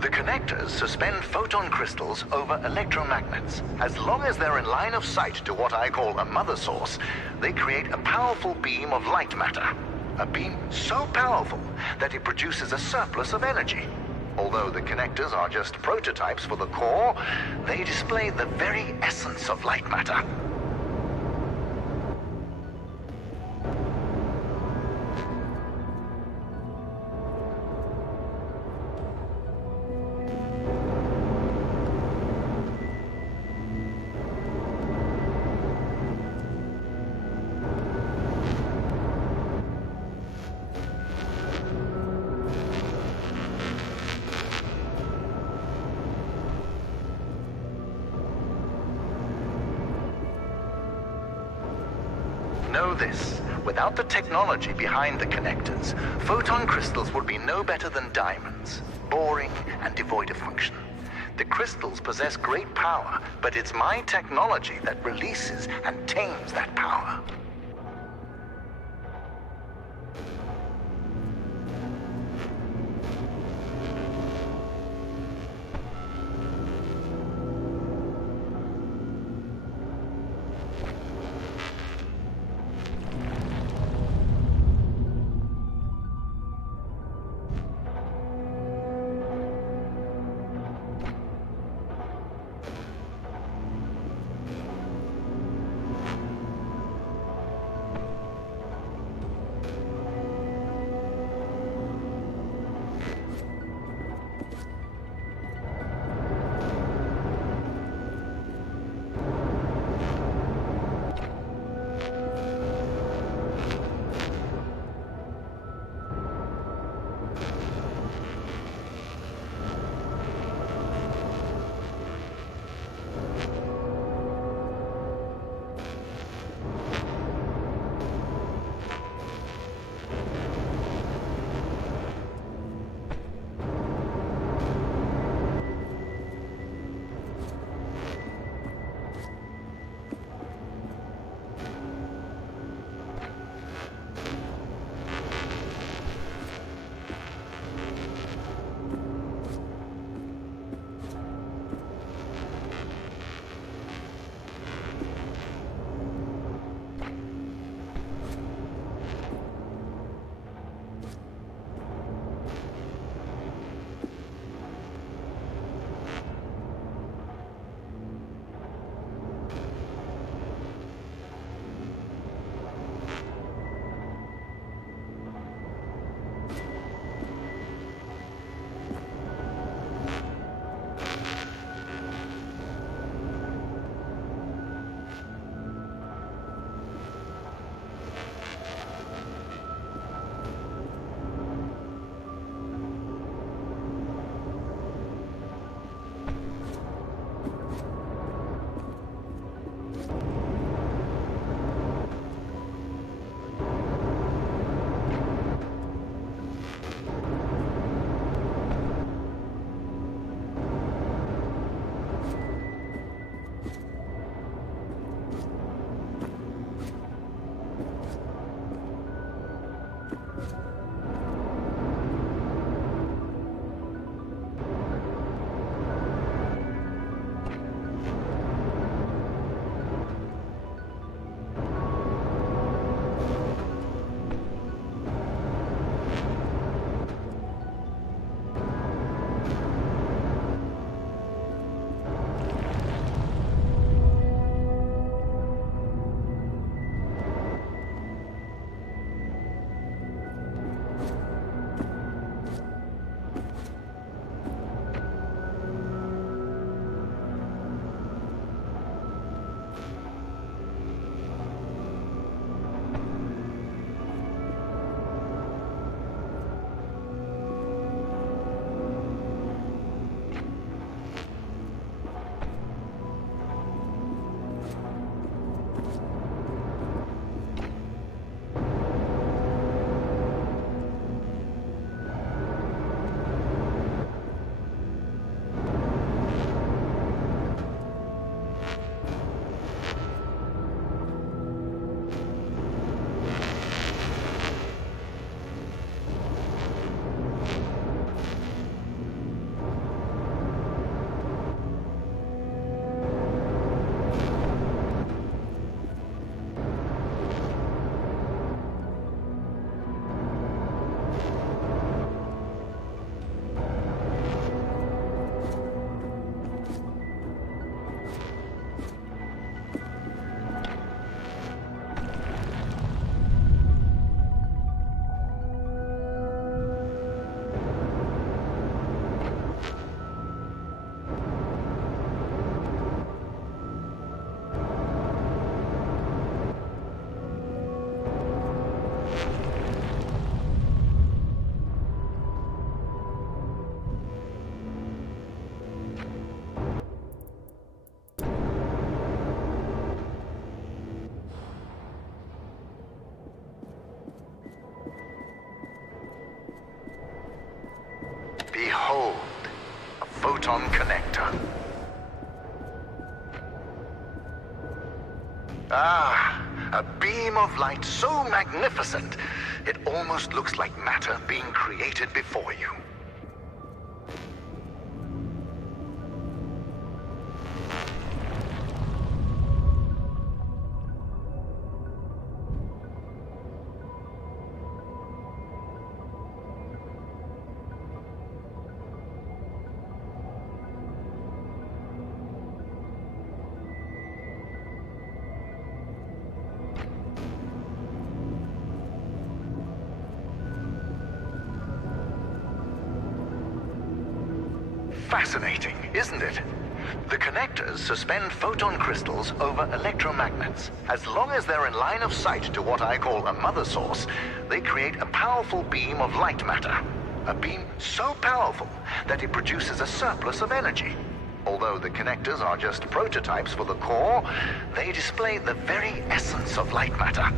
The connectors suspend photon crystals over electromagnets. As long as they're in line of sight to what I call a mother source, they create a powerful beam of light matter. A beam so powerful that it produces a surplus of energy. Although the connectors are just prototypes for the core, they display the very essence of light matter. this. Without the technology behind the connectors, photon crystals would be no better than diamonds, boring and devoid of function. The crystals possess great power, but it's my technology that releases and tames that power. photon connector. Ah, a beam of light so magnificent, it almost looks like matter being created before you. Fascinating, isn't it? The connectors suspend photon crystals over electromagnets. As long as they're in line of sight to what I call a mother source, they create a powerful beam of light matter. A beam so powerful that it produces a surplus of energy. Although the connectors are just prototypes for the core, they display the very essence of light matter.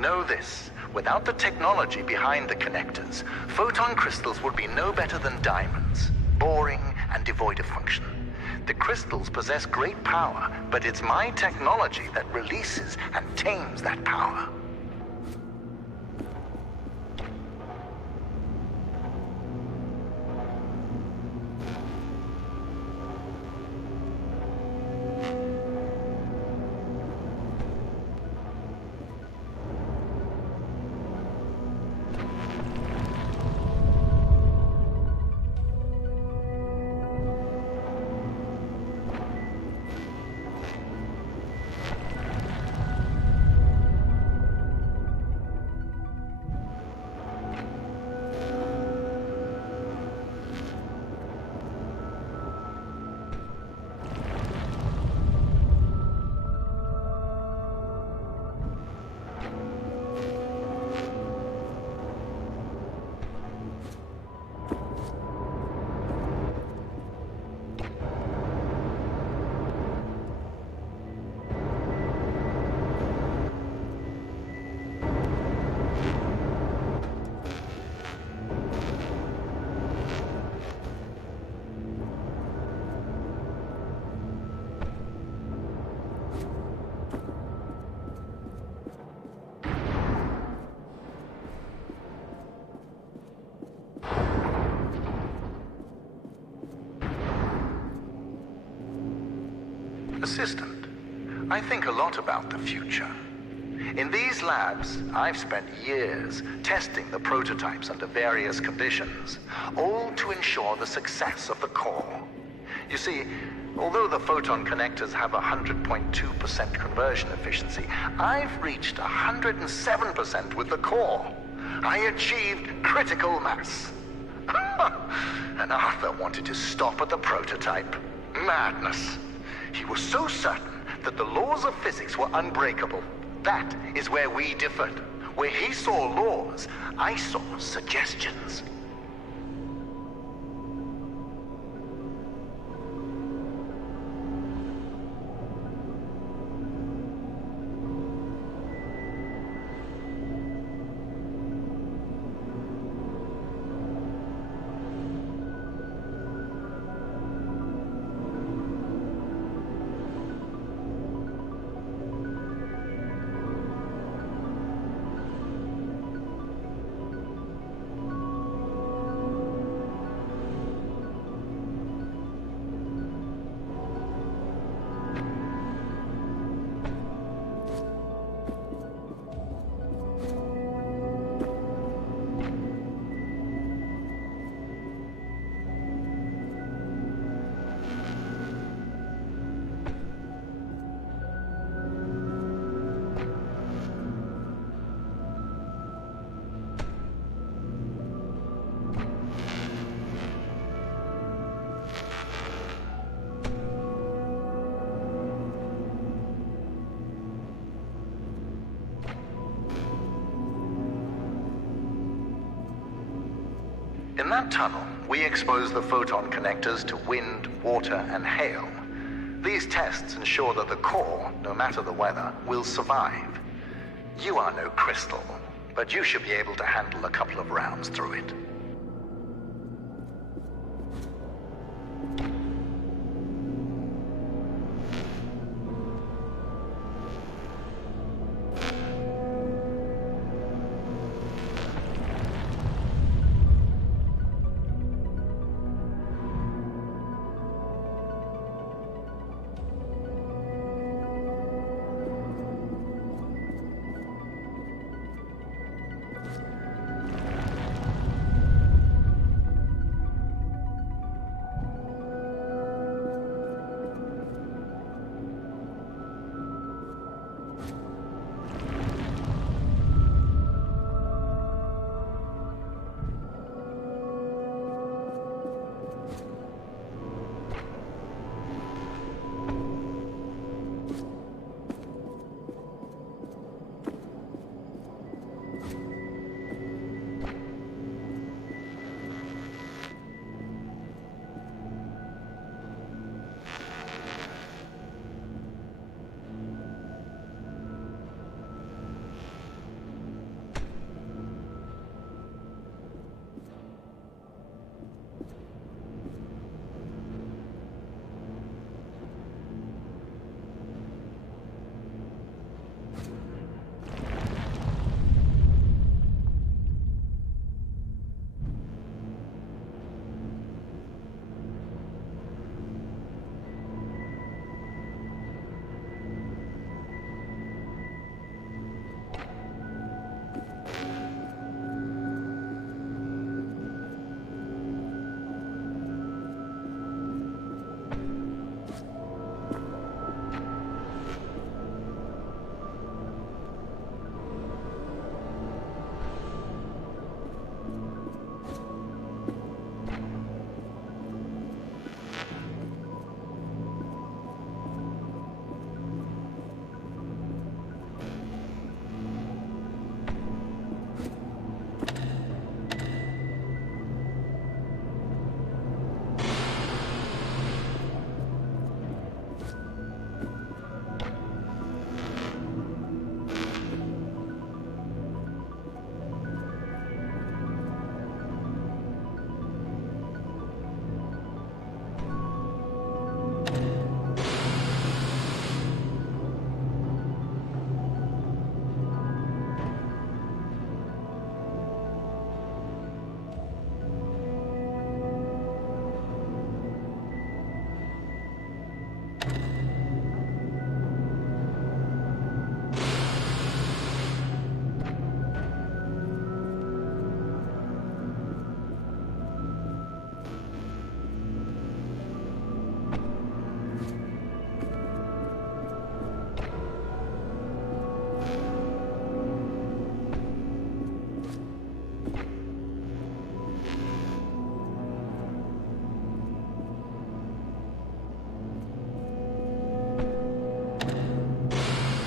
Know this, without the technology behind the connectors, photon crystals would be no better than diamonds, boring and devoid of function. The crystals possess great power, but it's my technology that releases and tames that power. Assistant, I think a lot about the future. In these labs, I've spent years testing the prototypes under various conditions, all to ensure the success of the core. You see, although the photon connectors have 100.2% conversion efficiency, I've reached 107% with the core. I achieved critical mass. And Arthur wanted to stop at the prototype. Madness. He was so certain that the laws of physics were unbreakable. That is where we differed. Where he saw laws, I saw suggestions. In that tunnel, we expose the photon connectors to wind, water, and hail. These tests ensure that the core, no matter the weather, will survive. You are no crystal, but you should be able to handle a couple of rounds through it.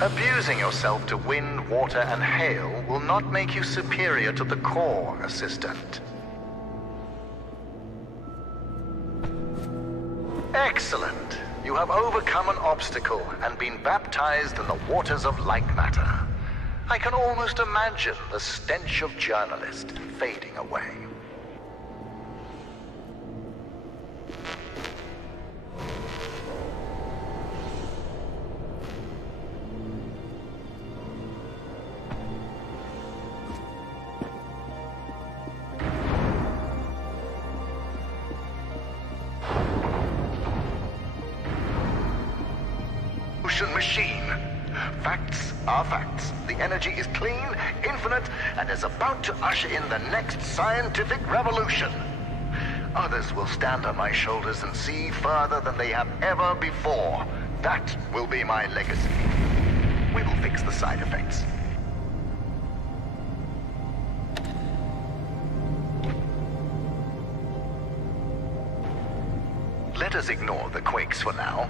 Abusing yourself to wind, water, and hail will not make you superior to the core, Assistant. Excellent. You have overcome an obstacle and been baptized in the waters of Lightmatter. I can almost imagine the stench of journalist fading away. Machine. Facts are facts. The energy is clean, infinite, and is about to usher in the next scientific revolution. Others will stand on my shoulders and see further than they have ever before. That will be my legacy. We will fix the side effects. Let us ignore the quakes for now.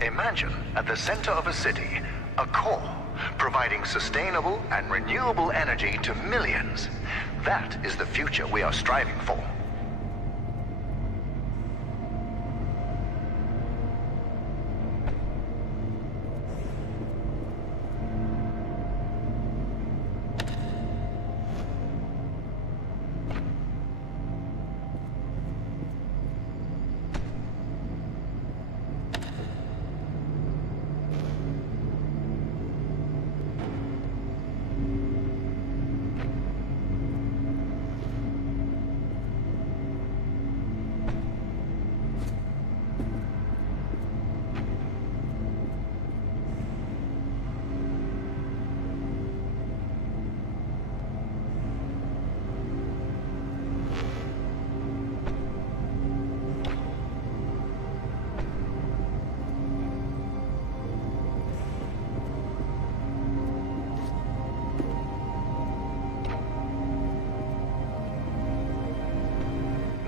Imagine, at the center of a city, a core providing sustainable and renewable energy to millions. That is the future we are striving for.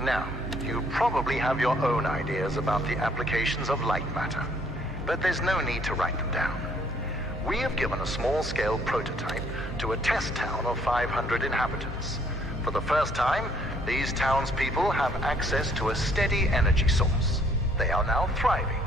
Now, you probably have your own ideas about the applications of Lightmatter, but there's no need to write them down. We have given a small-scale prototype to a test town of 500 inhabitants. For the first time, these townspeople have access to a steady energy source. They are now thriving.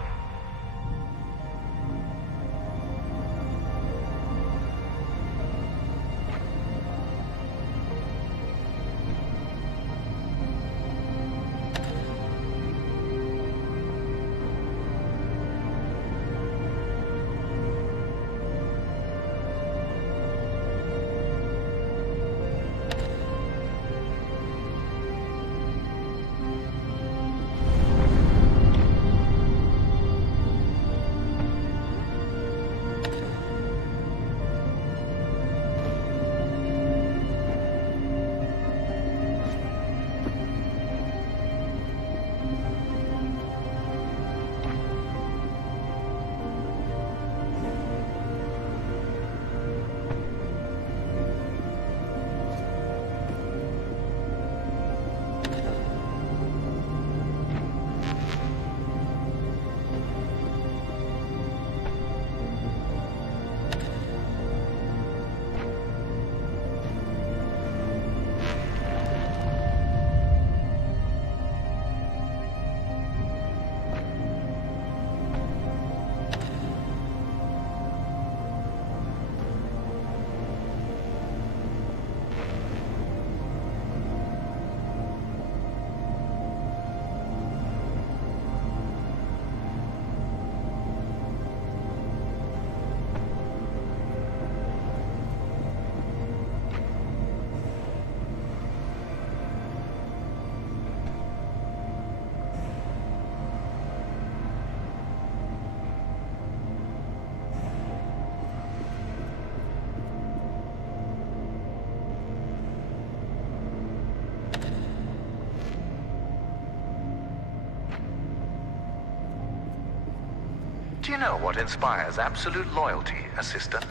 Do you know what inspires absolute loyalty, Assistant?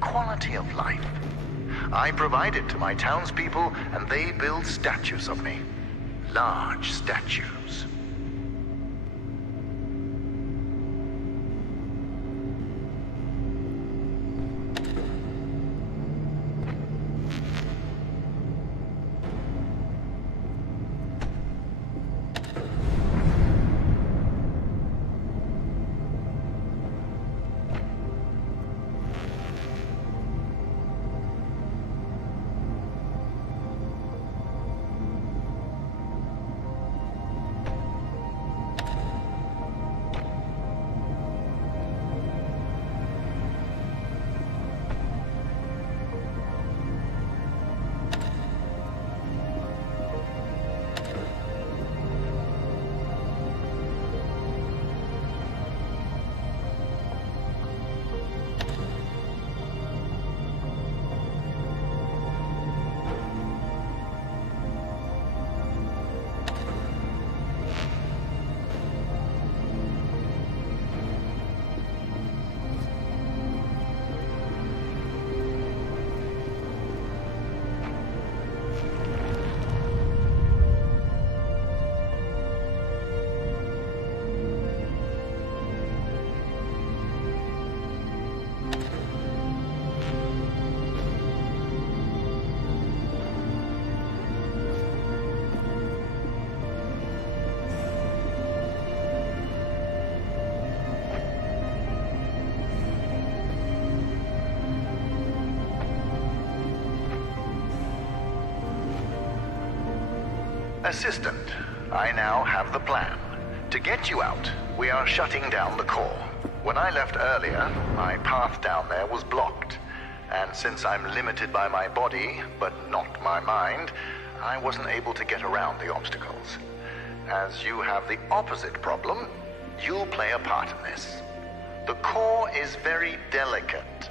Quality of life. I provide it to my townspeople, and they build statues of me. Large statues. Assistant, I now have the plan. To get you out, we are shutting down the core. When I left earlier, my path down there was blocked. And since I'm limited by my body, but not my mind, I wasn't able to get around the obstacles. As you have the opposite problem, you'll play a part in this. The core is very delicate,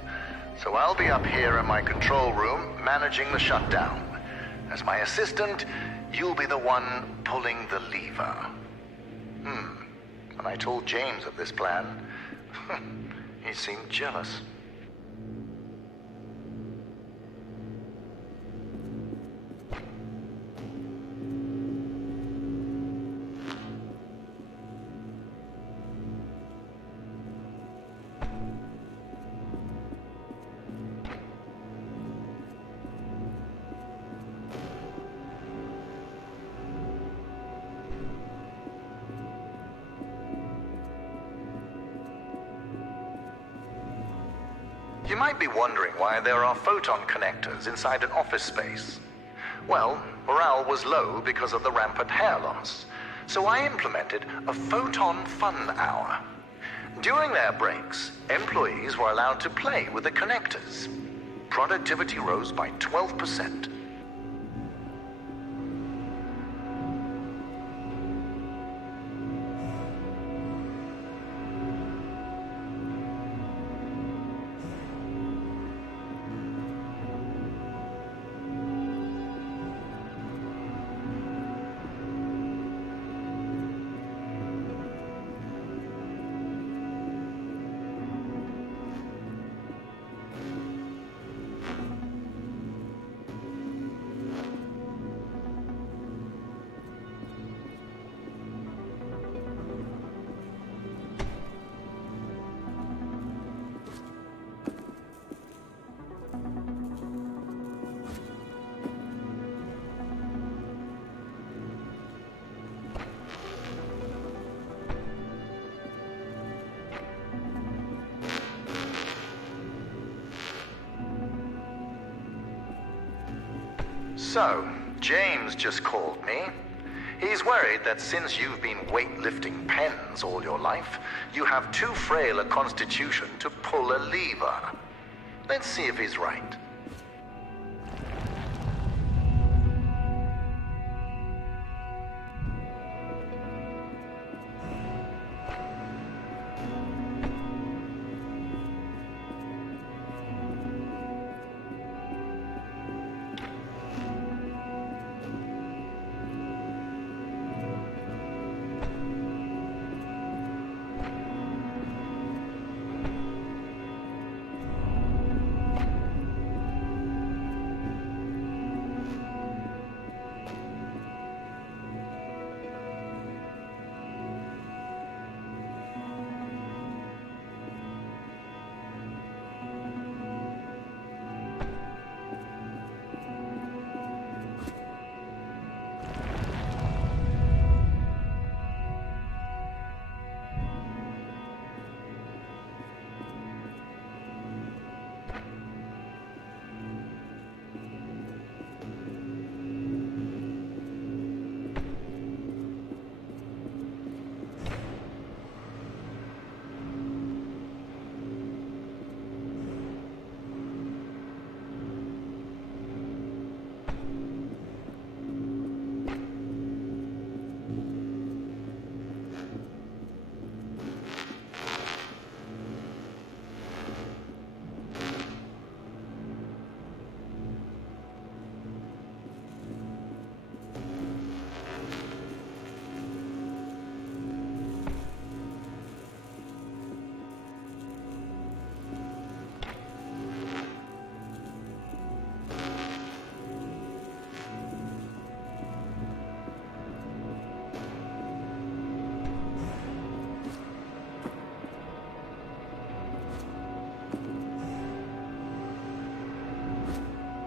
so I'll be up here in my control room managing the shutdown. As my assistant, you'll be the one pulling the lever. When I told James of this plan, he seemed jealous. You might be wondering why there are photon connectors inside an office space. Well, morale was low because of the rampant hair loss, so I implemented a photon fun hour. During their breaks, employees were allowed to play with the connectors. Productivity rose by 12%. So, James just called me. He's worried that since you've been weightlifting pens all your life, you have too frail a constitution to pull a lever. Let's see if he's right.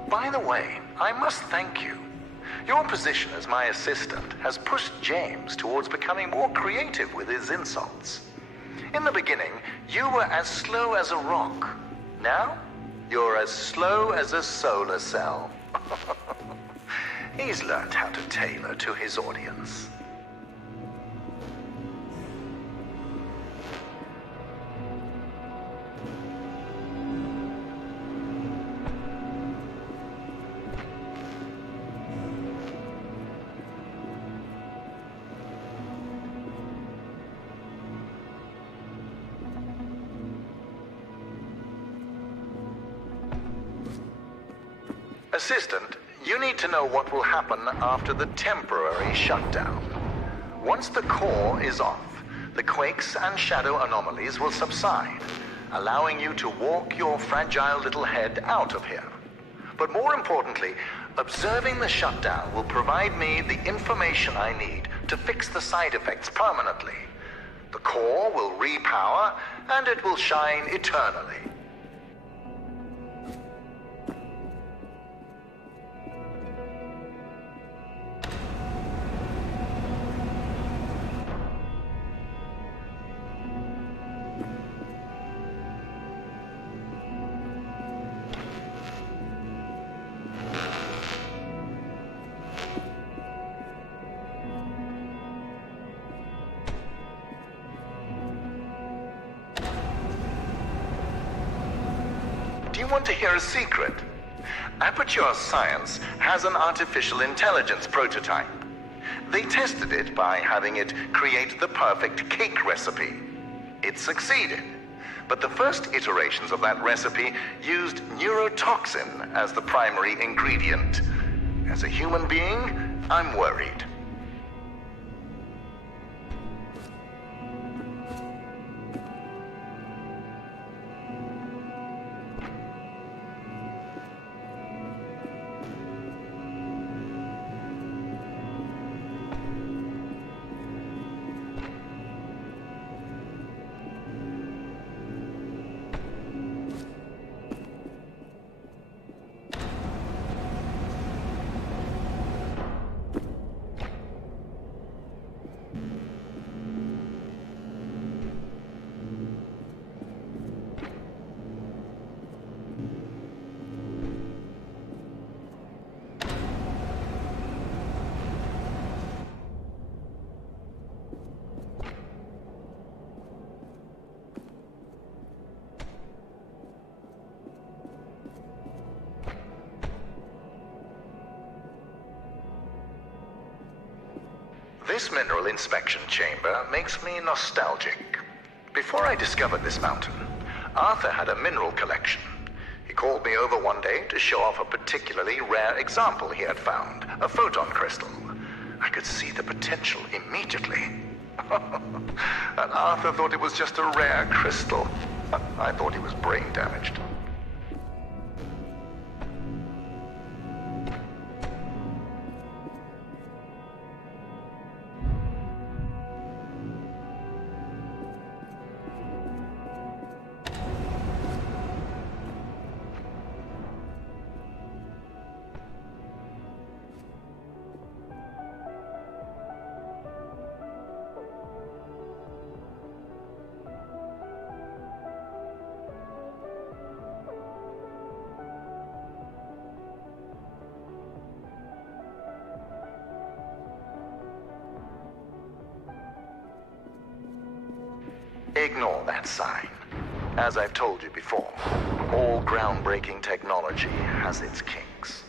By the way, I must thank you. Your position as my assistant has pushed James towards becoming more creative with his insults. In the beginning, you were as slow as a rock. Now, you're as slow as a solar cell. He's learned how to tailor to his audience. Assistant, you need to know what will happen after the temporary shutdown. Once the core is off, the quakes and shadow anomalies will subside, allowing you to walk your fragile little head out of here. But more importantly, observing the shutdown will provide me the information I need to fix the side effects permanently. The core will repower, and it will shine eternally. want to hear a secret? Aperture Science has an artificial intelligence prototype. They tested it by having it create the perfect cake recipe. It succeeded, but the first iterations of that recipe used neurotoxin as the primary ingredient. As a human being, I'm worried. This mineral inspection chamber makes me nostalgic. Before I discovered this mountain, Arthur had a mineral collection. He called me over one day to show off a particularly rare example he had found, a photon crystal. I could see the potential immediately. And Arthur thought it was just a rare crystal. I thought he was brain damaged. Ignore that sign. As I've told you before, all groundbreaking technology has its kinks.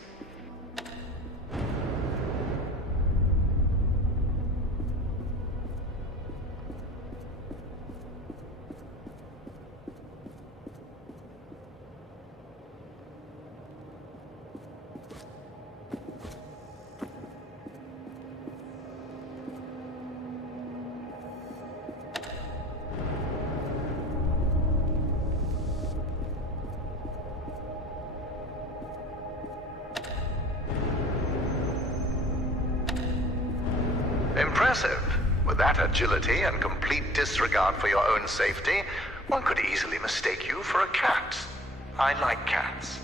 Impressive. With that agility and complete disregard for your own safety, one could easily mistake you for a cat. I like cats.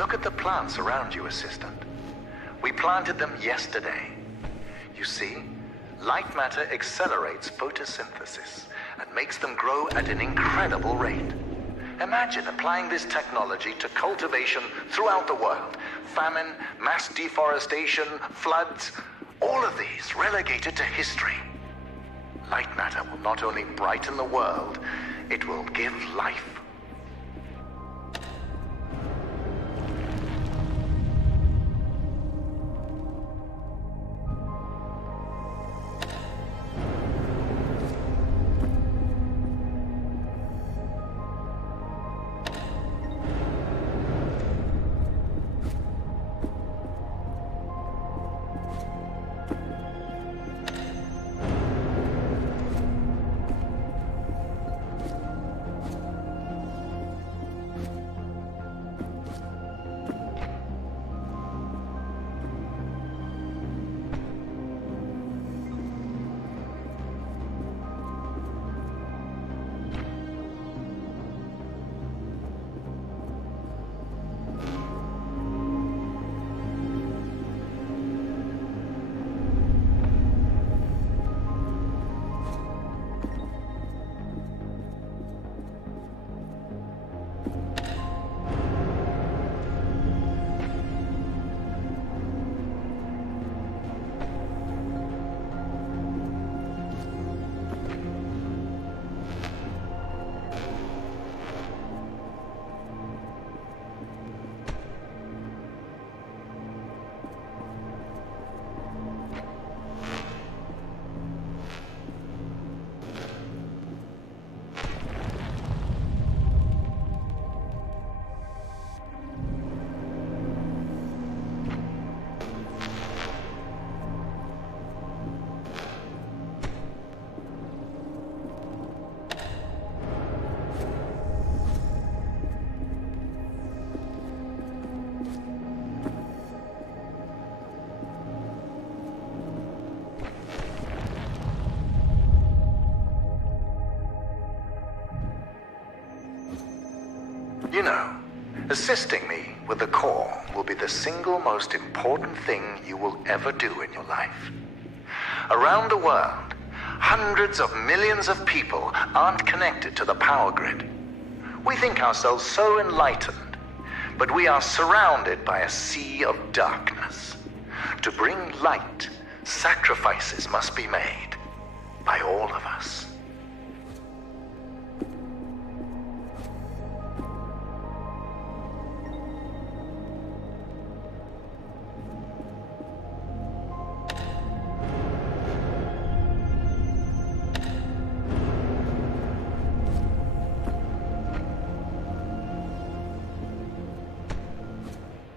Look at the plants around you, Assistant. We planted them yesterday. You see, light matter accelerates photosynthesis and makes them grow at an incredible rate. Imagine applying this technology to cultivation throughout the world. Famine, mass deforestation, floods, all of these relegated to history. Light matter will not only brighten the world, it will give life. You know, assisting me with the core will be the single most important thing you will ever do in your life. Around the world, hundreds of millions of people aren't connected to the power grid. We think ourselves so enlightened, but we are surrounded by a sea of darkness. To bring light, sacrifices must be made by all of us.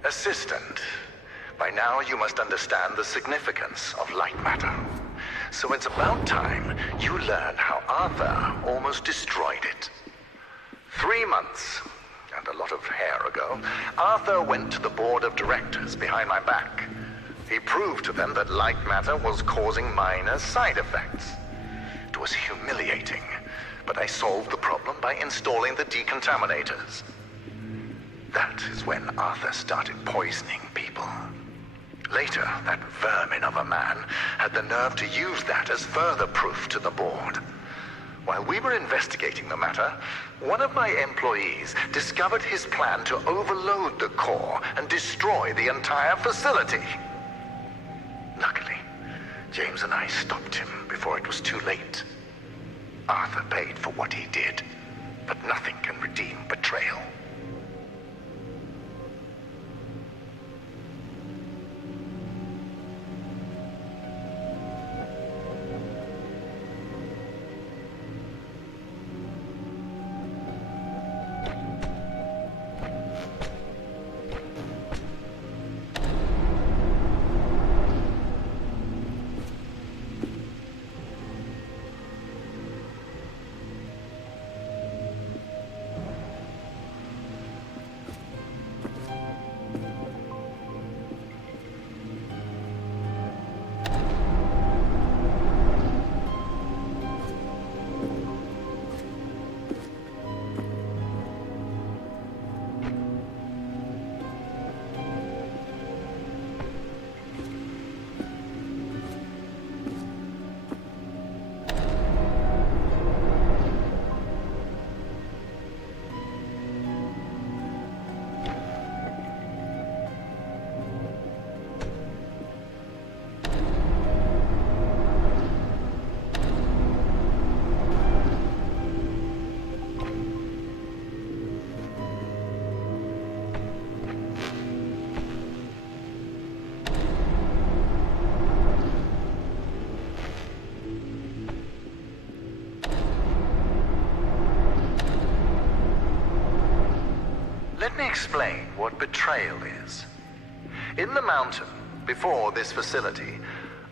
Assistant, by now you must understand the significance of light matter. So it's about time you learn how Arthur almost destroyed it. 3 months, and a lot of hair ago, Arthur went to the board of directors behind my back. He proved to them that light matter was causing minor side effects. It was humiliating, but I solved the problem by installing the decontaminators. That is when Arthur started poisoning people. Later, that vermin of a man had the nerve to use that as further proof to the board. While we were investigating the matter, one of my employees discovered his plan to overload the core and destroy the entire facility. Luckily, James and I stopped him before it was too late. Arthur paid for what he did, but nothing can redeem betrayal. let me explain what betrayal is. In the mountain, before this facility,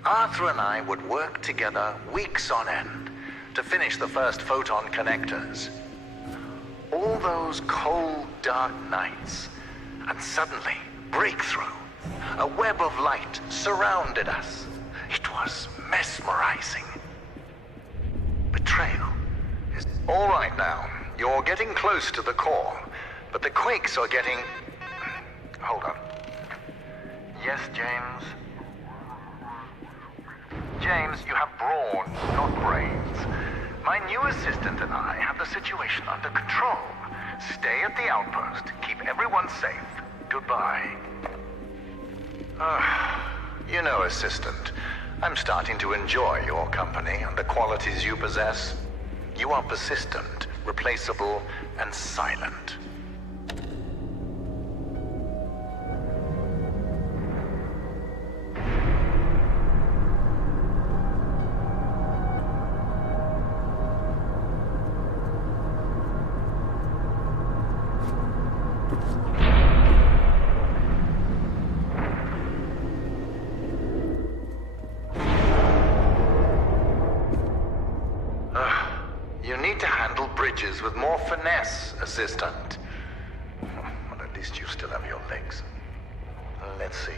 Arthur and I would work together weeks on end to finish the first photon connectors. All those cold, dark nights, and suddenly, breakthrough. A web of light surrounded us. It was mesmerizing. Betrayal is... All right now, you're getting close to the core, but the quakes are getting... Hold on. Yes, James? James, you have brawn, not brains. My new assistant and I have the situation under control. Stay at the outpost. Keep everyone safe. Goodbye. You know, assistant, I'm starting to enjoy your company and the qualities you possess. You are persistent, replaceable, and silent. You need to handle bridges with more finesse, assistant. Well, at least you still have your legs. Let's see.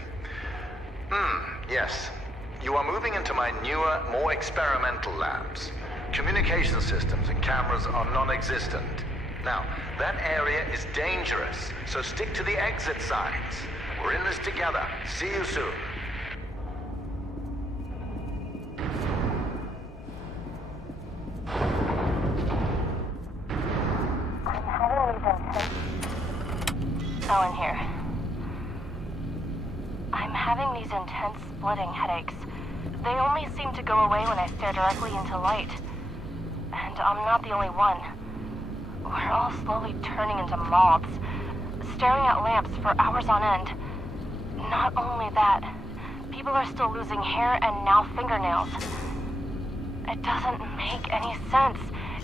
Yes. You are moving into my newer, more experimental labs. Communication systems and cameras are non-existent. Now, that area is dangerous, so stick to the exit signs. We're in this together. See you soon. Ellen here. I'm having these intense splitting headaches. They only seem to go away when I stare directly into light. And I'm not the only one. We're all slowly turning into moths, staring at lamps for hours on end. Not only that, people are still losing hair and now fingernails. It doesn't make any sense.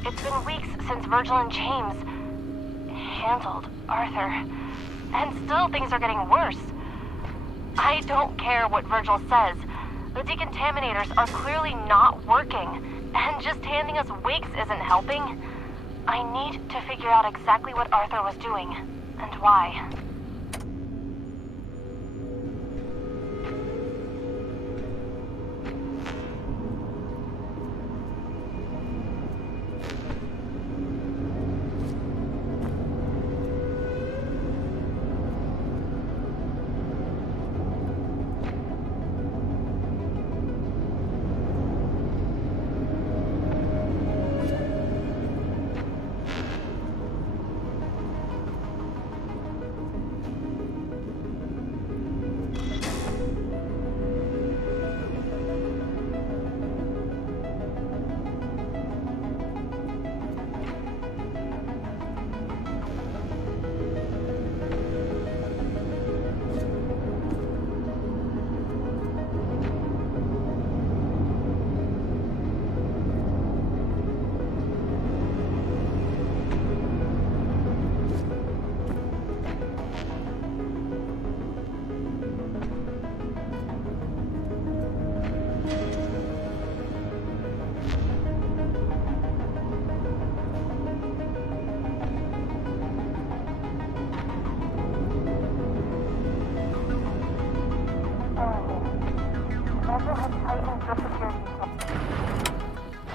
It's been weeks since Virgil and James handled Arthur. And still things are getting worse. I don't care what Virgil says. The decontaminators are clearly not working, and just handing us wigs isn't helping. I need to figure out exactly what Arthur was doing, and why.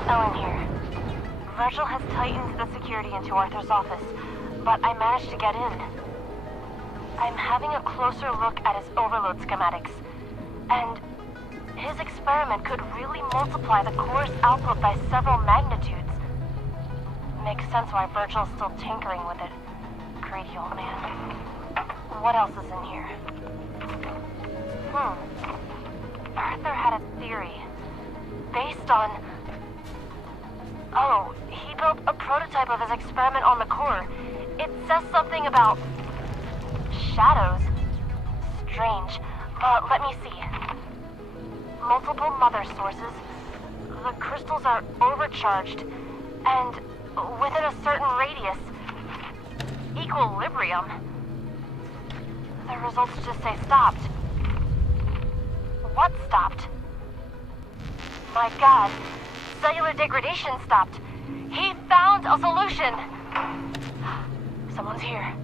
Ellen here. Virgil has tightened the security into Arthur's office, but I managed to get in. I'm having a closer look at his overload schematics, and his experiment could really multiply the core's output by several magnitudes. Makes sense why Virgil's still tinkering with it. Greedy old man. What else is in here? Arthur had a theory. Based on... Oh, he built a prototype of his experiment on the core. It says something about... shadows. Strange. Let me see. Multiple mother sources. The crystals are overcharged. And within a certain radius... equilibrium. The results just say stopped. What stopped? My God, cellular degradation stopped. He found a solution. Someone's here.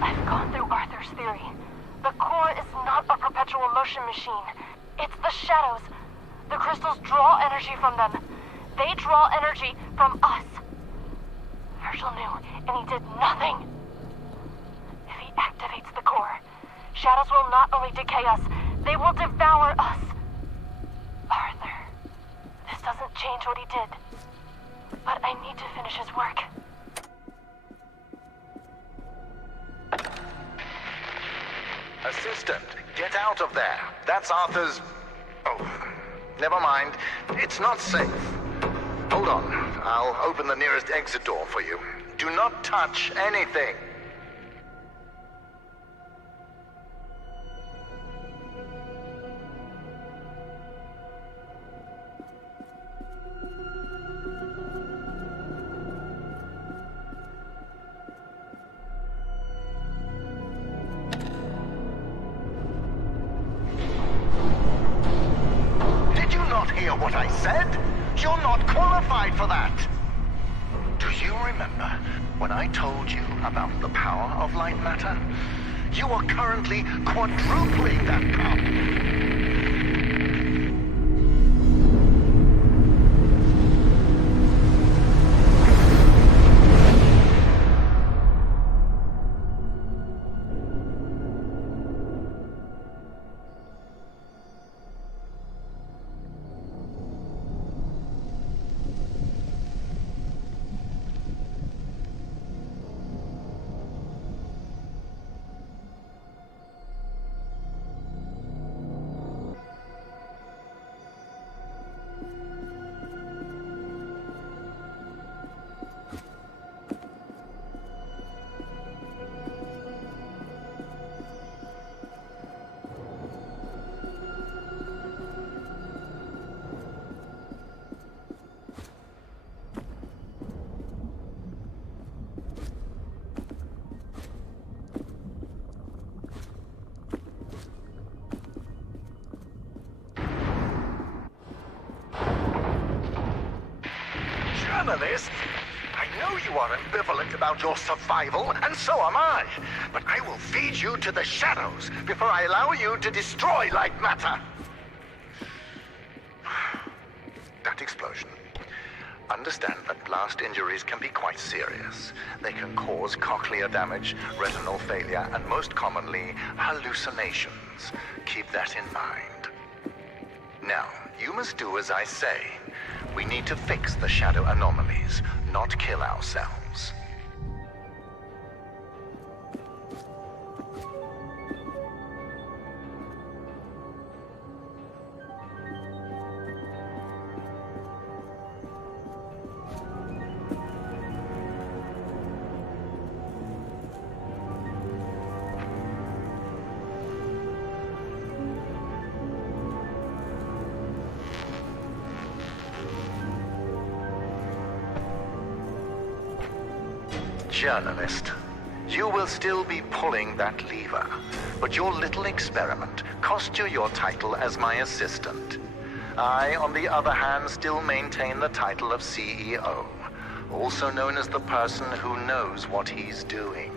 I've gone through Arthur's theory. The core is not a perpetual motion machine. It's the shadows. The crystals draw energy from them. They draw energy from us. Virgil knew, and he did nothing. If he activates the core. Shadows will not only decay us, they will devour us. Arthur, this doesn't change what he did, but I need to finish his work. Assistant, get out of there. That's Arthur's... Oh, never mind. It's not safe. Hold on. I'll open the nearest exit door for you. Do not touch anything. Hear what I said? You're not qualified for that! Do you remember when I told you about the power of Lightmatter? You are currently quadrupling that power. Journalist, I know you are ambivalent about your survival, and so am I. But I will feed you to the shadows before I allow you to destroy Lightmatter. That explosion. Understand that blast injuries can be quite serious. They can cause cochlear damage, retinal failure, and most commonly, hallucinations. Keep that in mind. Now, you must do as I say. We need to fix the shadow anomalies, not kill ourselves. Journalist, you will still be pulling that lever, but your little experiment cost you your title as my assistant. I, on the other hand, still maintain the title of CEO, also known as the person who knows what he's doing.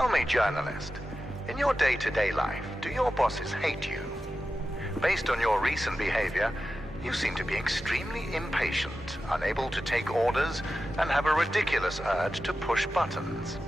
Tell me, journalist, in your day-to-day life, do your bosses hate you? Based on your recent behavior, you seem to be extremely impatient, unable to take orders, and have a ridiculous urge to push buttons.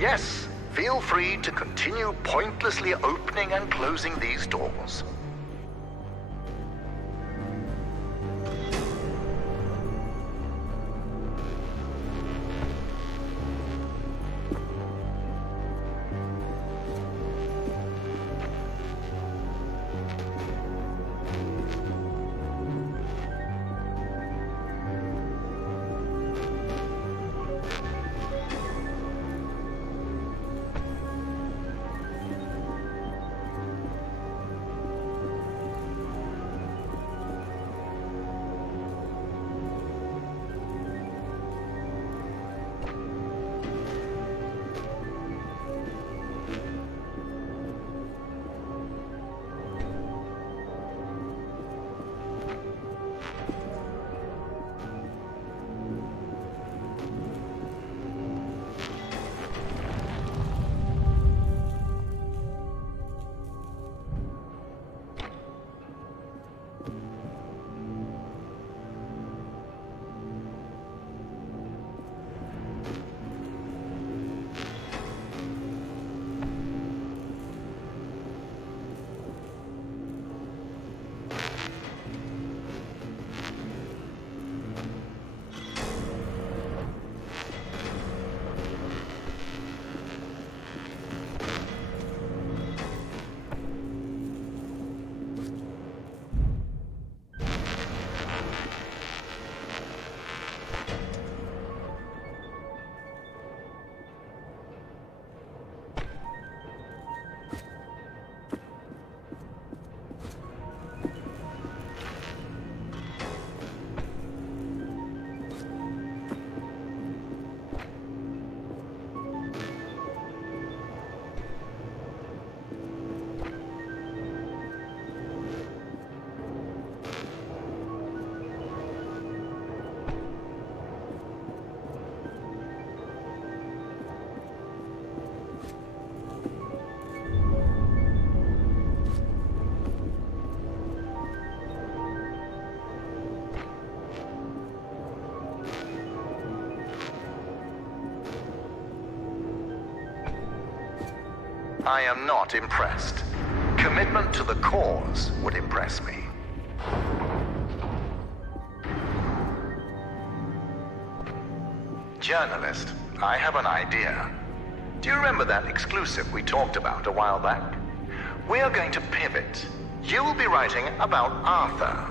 Yes, feel free to continue pointlessly opening and closing these doors. I am not impressed. Commitment to the cause would impress me. Journalist, I have an idea. Do you remember that exclusive we talked about a while back? We are going to pivot. You will be writing about Arthur.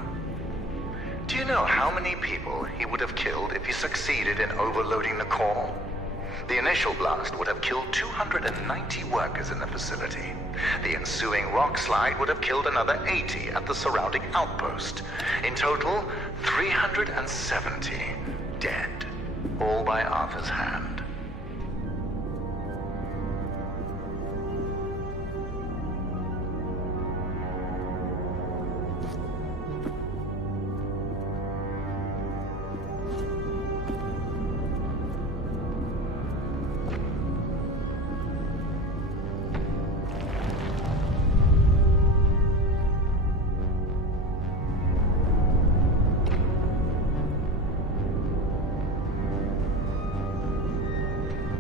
Do you know how many people he would have killed if he succeeded in overloading the core? The initial blast would have killed 290 workers in the facility. The ensuing rock slide would have killed another 80 at the surrounding outpost. In total, 370 dead, all by Arthur's hand.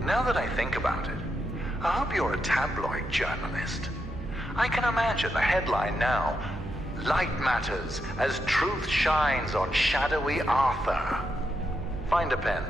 Now that I think about it, I hope you're a tabloid journalist. I can imagine the headline now: Lightmatters as truth shines on shadowy Arthur. Find a pen.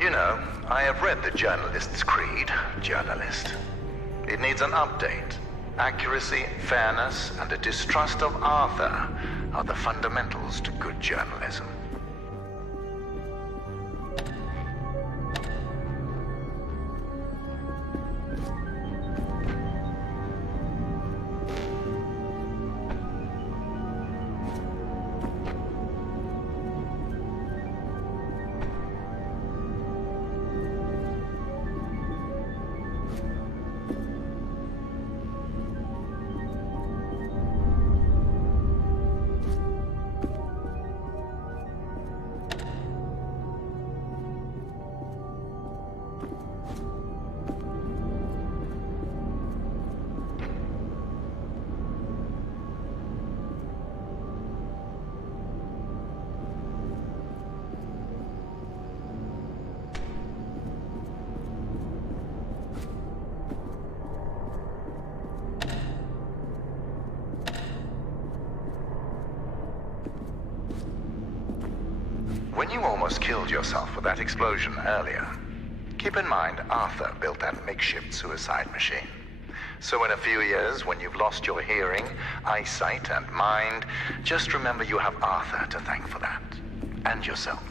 You know, I have read the journalist's creed, journalist. It needs an update. Accuracy, fairness, and a distrust of Arthur are the fundamentals to good journalism. When you almost killed yourself with that explosion earlier, keep in mind Arthur built that makeshift suicide machine. So in a few years, when you've lost your hearing, eyesight, and mind, just remember you have Arthur to thank for that. And yourself.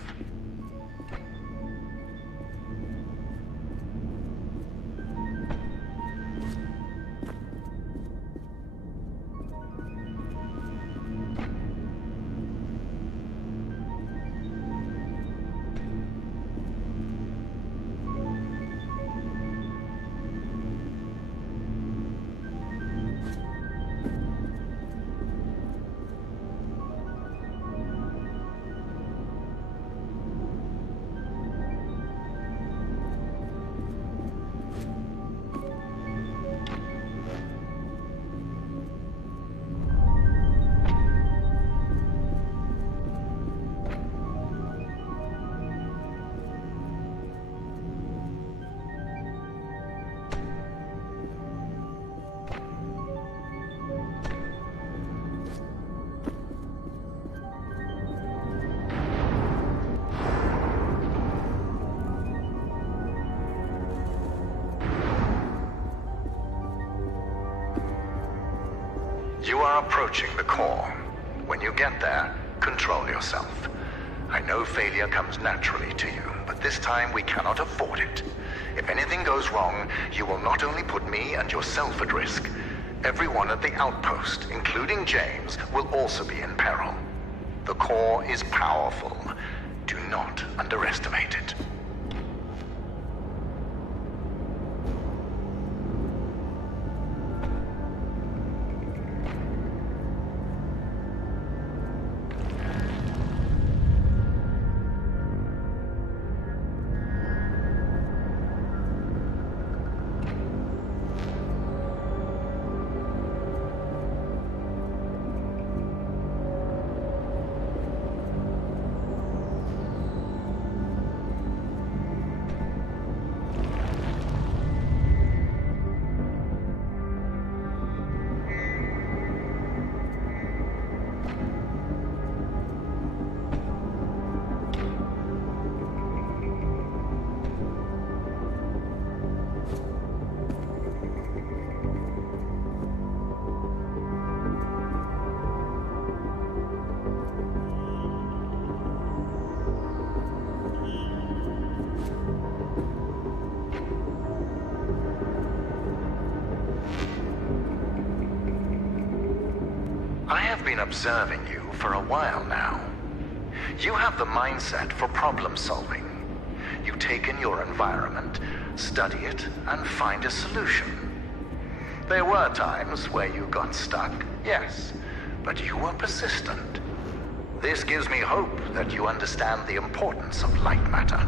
You are approaching the core. When you get there, control yourself. I know failure comes naturally to you, but this time we cannot afford it. If anything goes wrong, you will not only put me and yourself at risk, everyone at the outpost, including James, will also be in peril. The core is powerful. Do not underestimate it. I have been observing you for a while now. You have the mindset for problem solving. You take in your environment, study it, and find a solution. There were times where you got stuck, yes, but you were persistent. This gives me hope that you understand the importance of Lightmatter.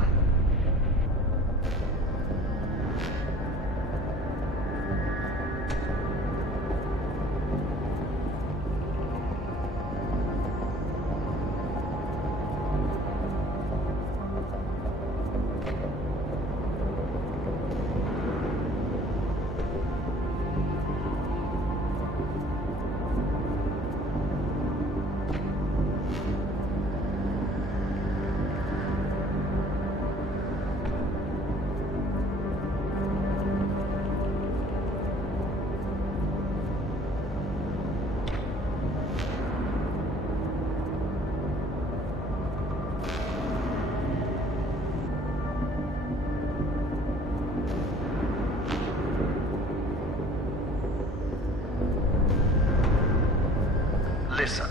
Listen,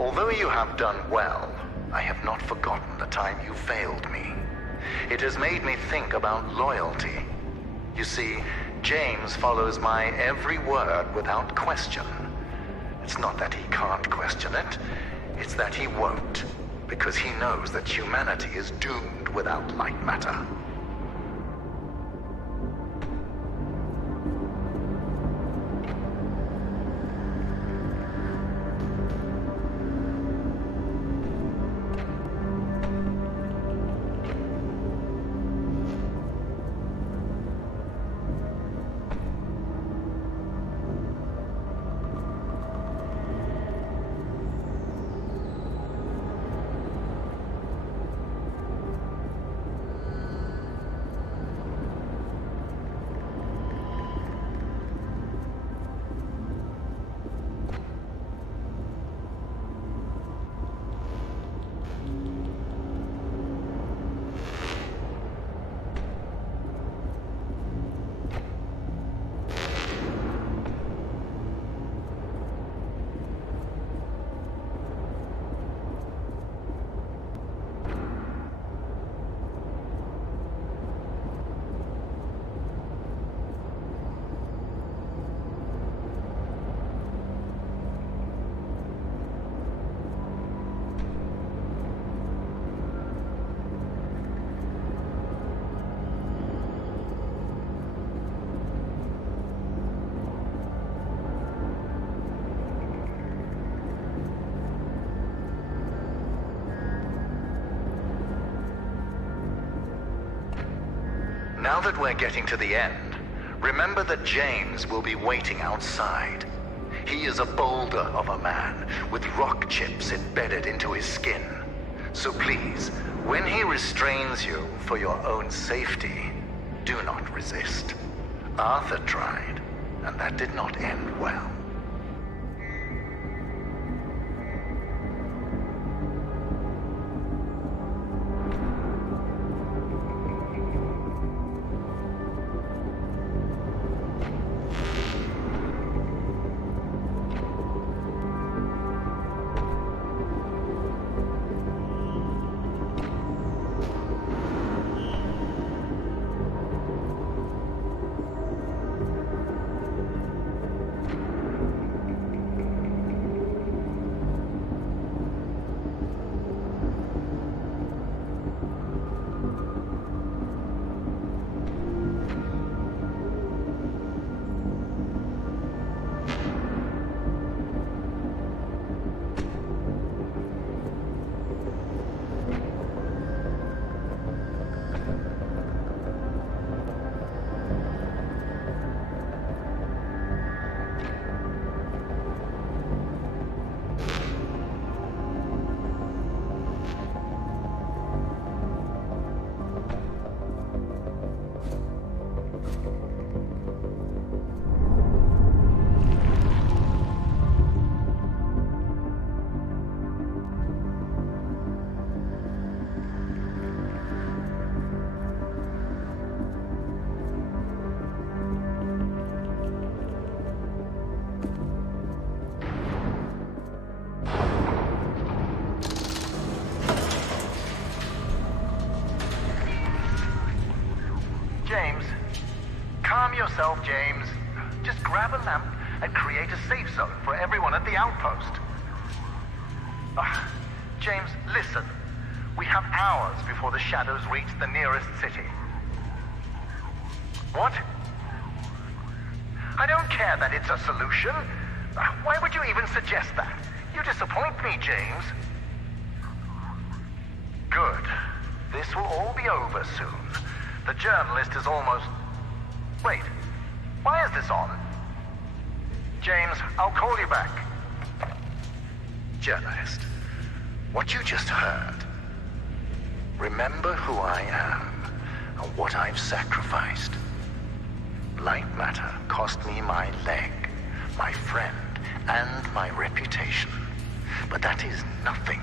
although you have done well, I have not forgotten the time you failed me. It has made me think about loyalty. You see, James follows my every word without question. It's not that he can't question it, it's that he won't, because he knows that humanity is doomed without Lightmatter. Now that we're getting to the end, remember that James will be waiting outside. He is a boulder of a man with rock chips embedded into his skin. So please, when he restrains you for your own safety, do not resist. Arthur tried, and that did not end well. yourself, James. Just grab a lamp and create a safe zone for everyone at the outpost. James, listen. We have hours before the shadows reach the nearest city. What? I don't care that it's a solution. Why would you even suggest that? You disappoint me, James. Good. This will all be over soon. The journalist is almost... Wait. Why is this on? James, I'll call you back. Journalist, what you just heard. Remember who I am and what I've sacrificed. Lightmatter cost me my leg, my friend, and my reputation. But that is nothing.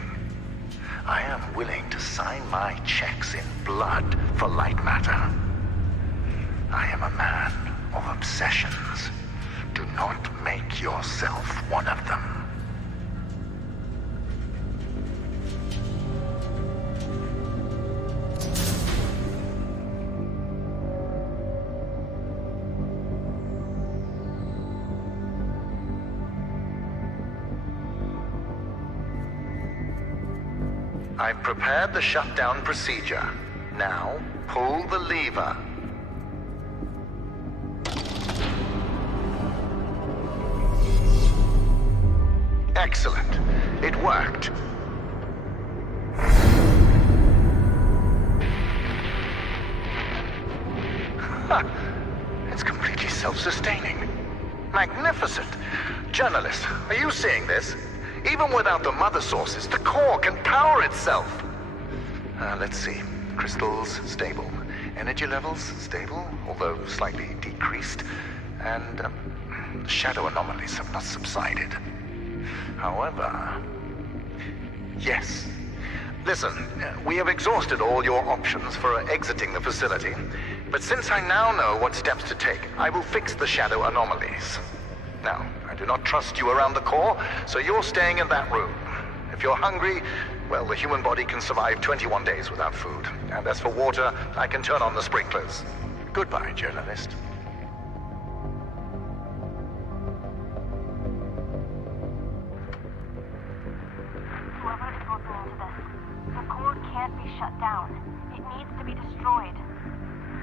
I am willing to sign my checks in blood for Lightmatter. I am a man of obsessions. Do not make yourself one of them. I've prepared the shutdown procedure. Now, pull the lever. Excellent. It worked. It's completely self-sustaining. Magnificent. Journalist, are you seeing this? Even without the mother sources, the core can power itself. Let's see. Crystals, stable. Energy levels, stable, although slightly decreased. And shadow anomalies have not subsided. However... Yes. Listen, we have exhausted all your options for exiting the facility. But since I now know what steps to take, I will fix the shadow anomalies. Now, I do not trust you around the core, so you're staying in that room. If you're hungry, well, the human body can survive 21 days without food. And as for water, I can turn on the sprinklers. Goodbye, journalist. Whoever is listening to this, the core can't be shut down. It needs to be destroyed.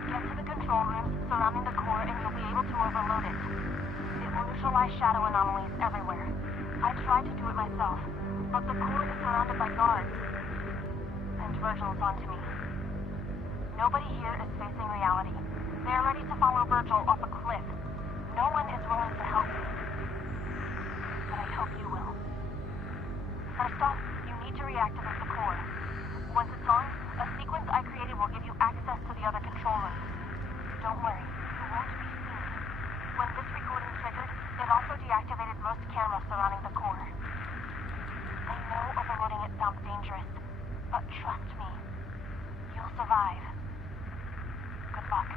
Get to the control rooms surrounding the core and you'll be able to overload it. It will neutralize shadow anomalies everywhere. I tried to do it myself, but the core is surrounded by guards. And Virgil's onto me. Nobody here is facing reality. They are ready to follow Virgil off a cliff. No one is willing to help me. But I hope you will. First off, you need to reactivate the core. Once it's on, a sequence I created will give you access to the other control rooms. Don't worry, you won't be seen. When this recording triggered, it also deactivated most cameras surrounding the core. I know overloading it sounds dangerous, but trust me, you'll survive. Good luck.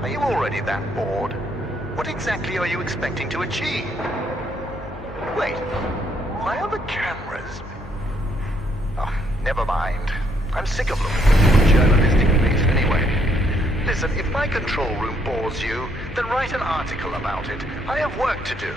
Are you already that bored? What exactly are you expecting to achieve? Wait, why are the cameras... Oh, never mind. I'm sick of looking for journalistic bait anyway. Listen, if my control room bores you, then write an article about it. I have work to do.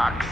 flux.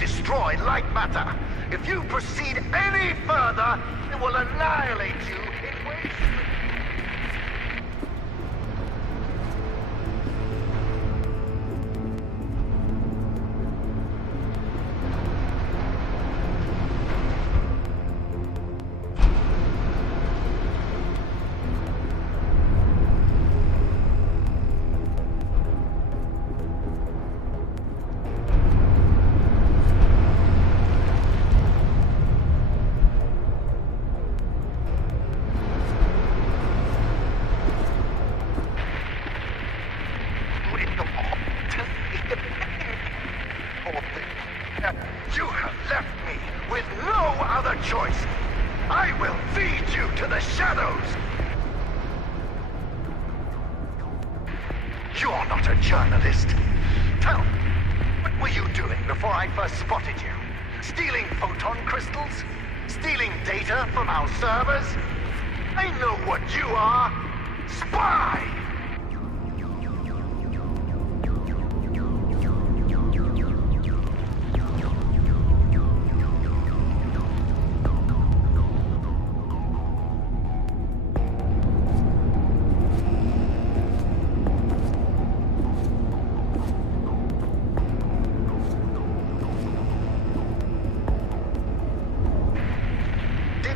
Destroy Lightmatter. If you proceed any further, it will annihilate you in ways... You have left me with no other choice. I will feed you to the shadows. You're not a journalist. Tell me, what were you doing before I first spotted you? Stealing photon crystals? Stealing data from our servers? I know what you are. Spy!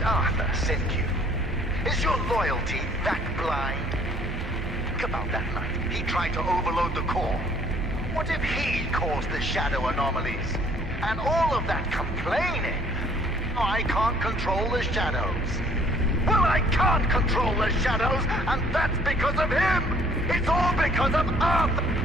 Arthur sent you? Is your loyalty that blind? Think about that night. He tried to overload the core. What if he caused the shadow anomalies? And all of that complaining? I can't control the shadows. Well, I can't control the shadows, and that's because of him! It's all because of Arthur!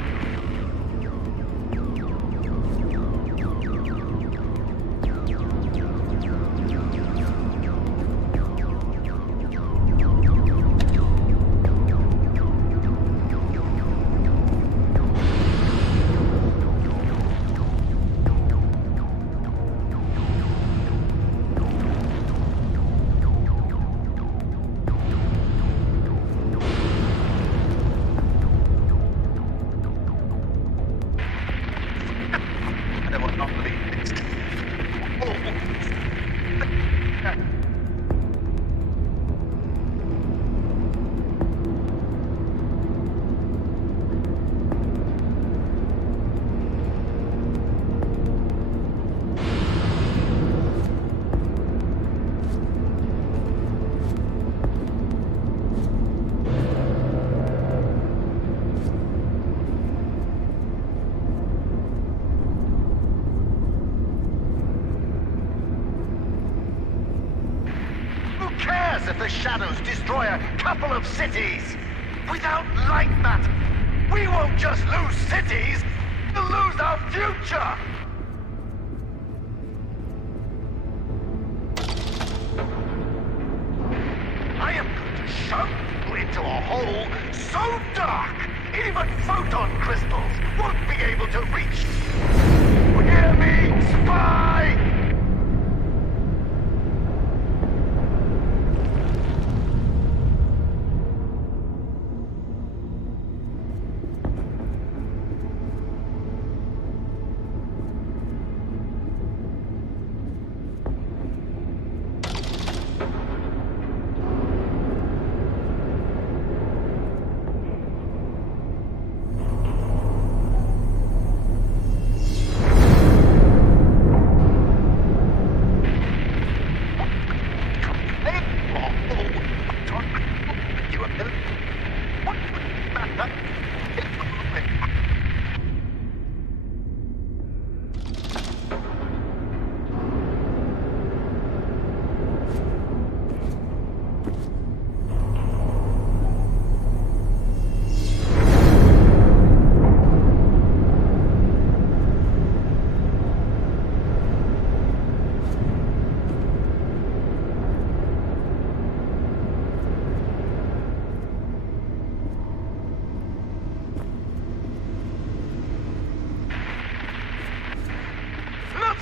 cares if the shadows destroy a couple of cities? Without Lightmatter, we won't just lose cities, we'll lose our future! I am going to shove you into a hole so dark, even photon crystals won't be able to reach. Hear me, spy!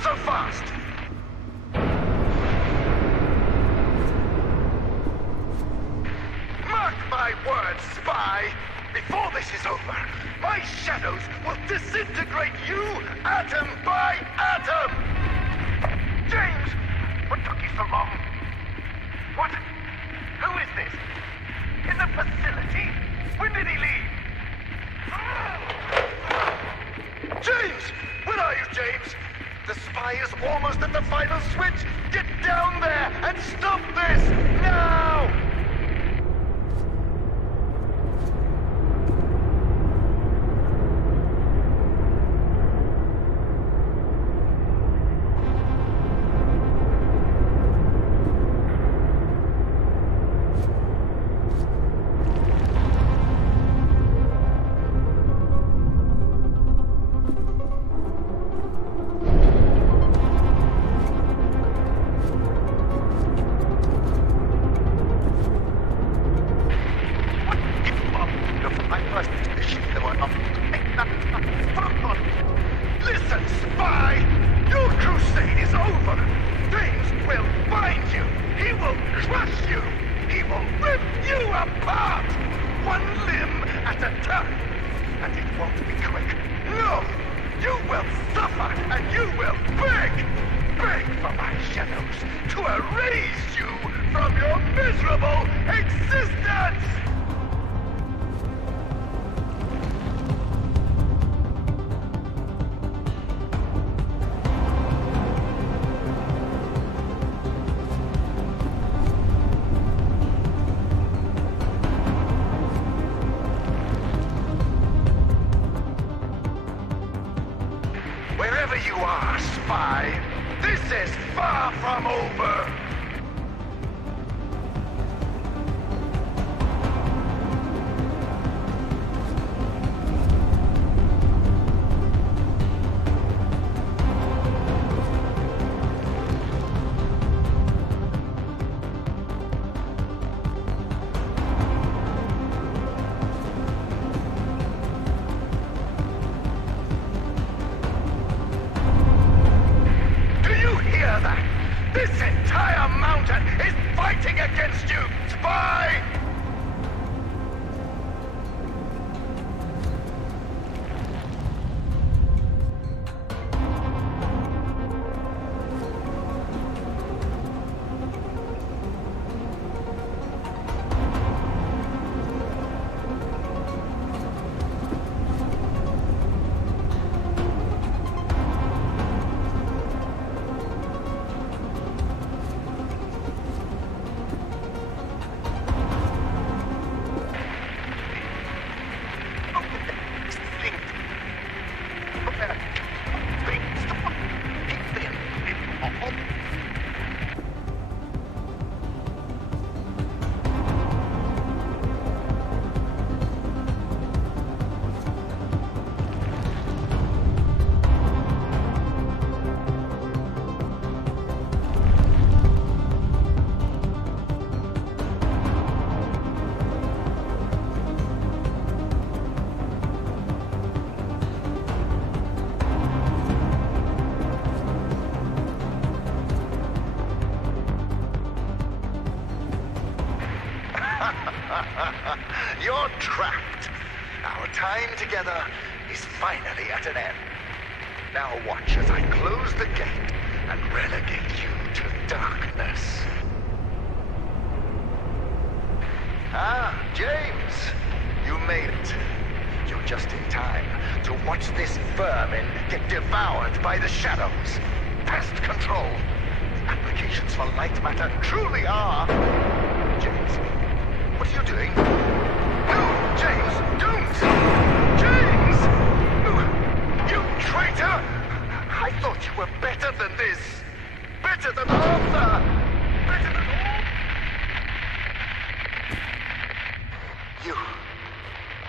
So fast! Mark my words, spy! Before this is over, my shadows will disintegrate you atom by atom! James! What took you so long? What? Who is this? In the facility? When did he leave? James! Where are you, James? The spy is almost at the final switch! Get down there and stop this! Now! Listen, spy! Your crusade is over! James will find you! He will crush you! He will rip you apart! One limb at a time! And it won't be quick! No! You will suffer and you will beg! Beg for my shadows to erase you from your miserable existence! Wherever you are, spy, this is far from over! This entire mountain is fighting against you, spy! You're trapped. Our time together is finally at an end. Now watch as I close the gate and relegate you to darkness. Ah, James, you made it. You're just in time to watch this vermin get devoured by the shadows. Pest control. The applications for Lightmatter truly are... James, what are you doing? No, James, don't! James! You traitor! I thought you were better than this. Better than Arthur. Better than all... You...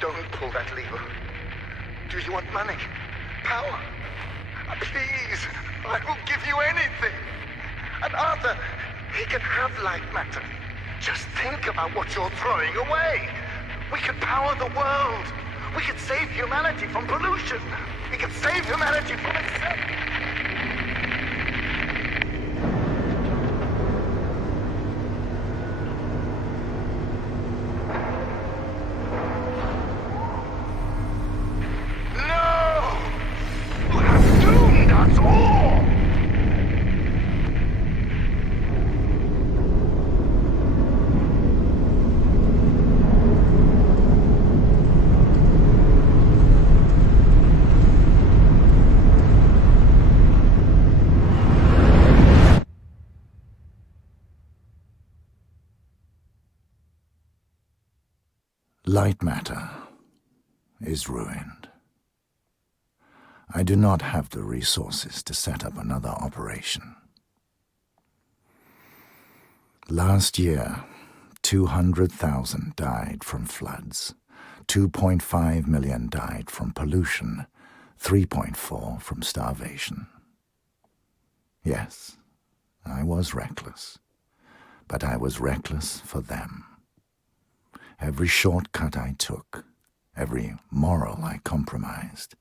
Don't pull that lever. Do you want money? Power? Please, I will give you anything. And Arthur, he can have Lightmatter. Just think about what you're throwing away. We could power the world. We could save humanity from pollution. We could save humanity from itself. Lightmatter is ruined. I do not have the resources to set up another operation. Last year, 200,000 died from floods, 2.5 million died from pollution, 3.4 from starvation. Yes, I was reckless, but I was reckless for them. Every shortcut I took, every moral I compromised,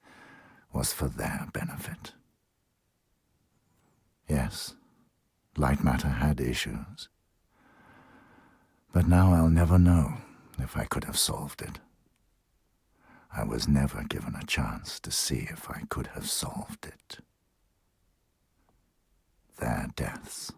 was for their benefit. Yes, Lightmatter had issues. But now I'll never know if I could have solved it. I was never given a chance to see if I could have solved it. Their deaths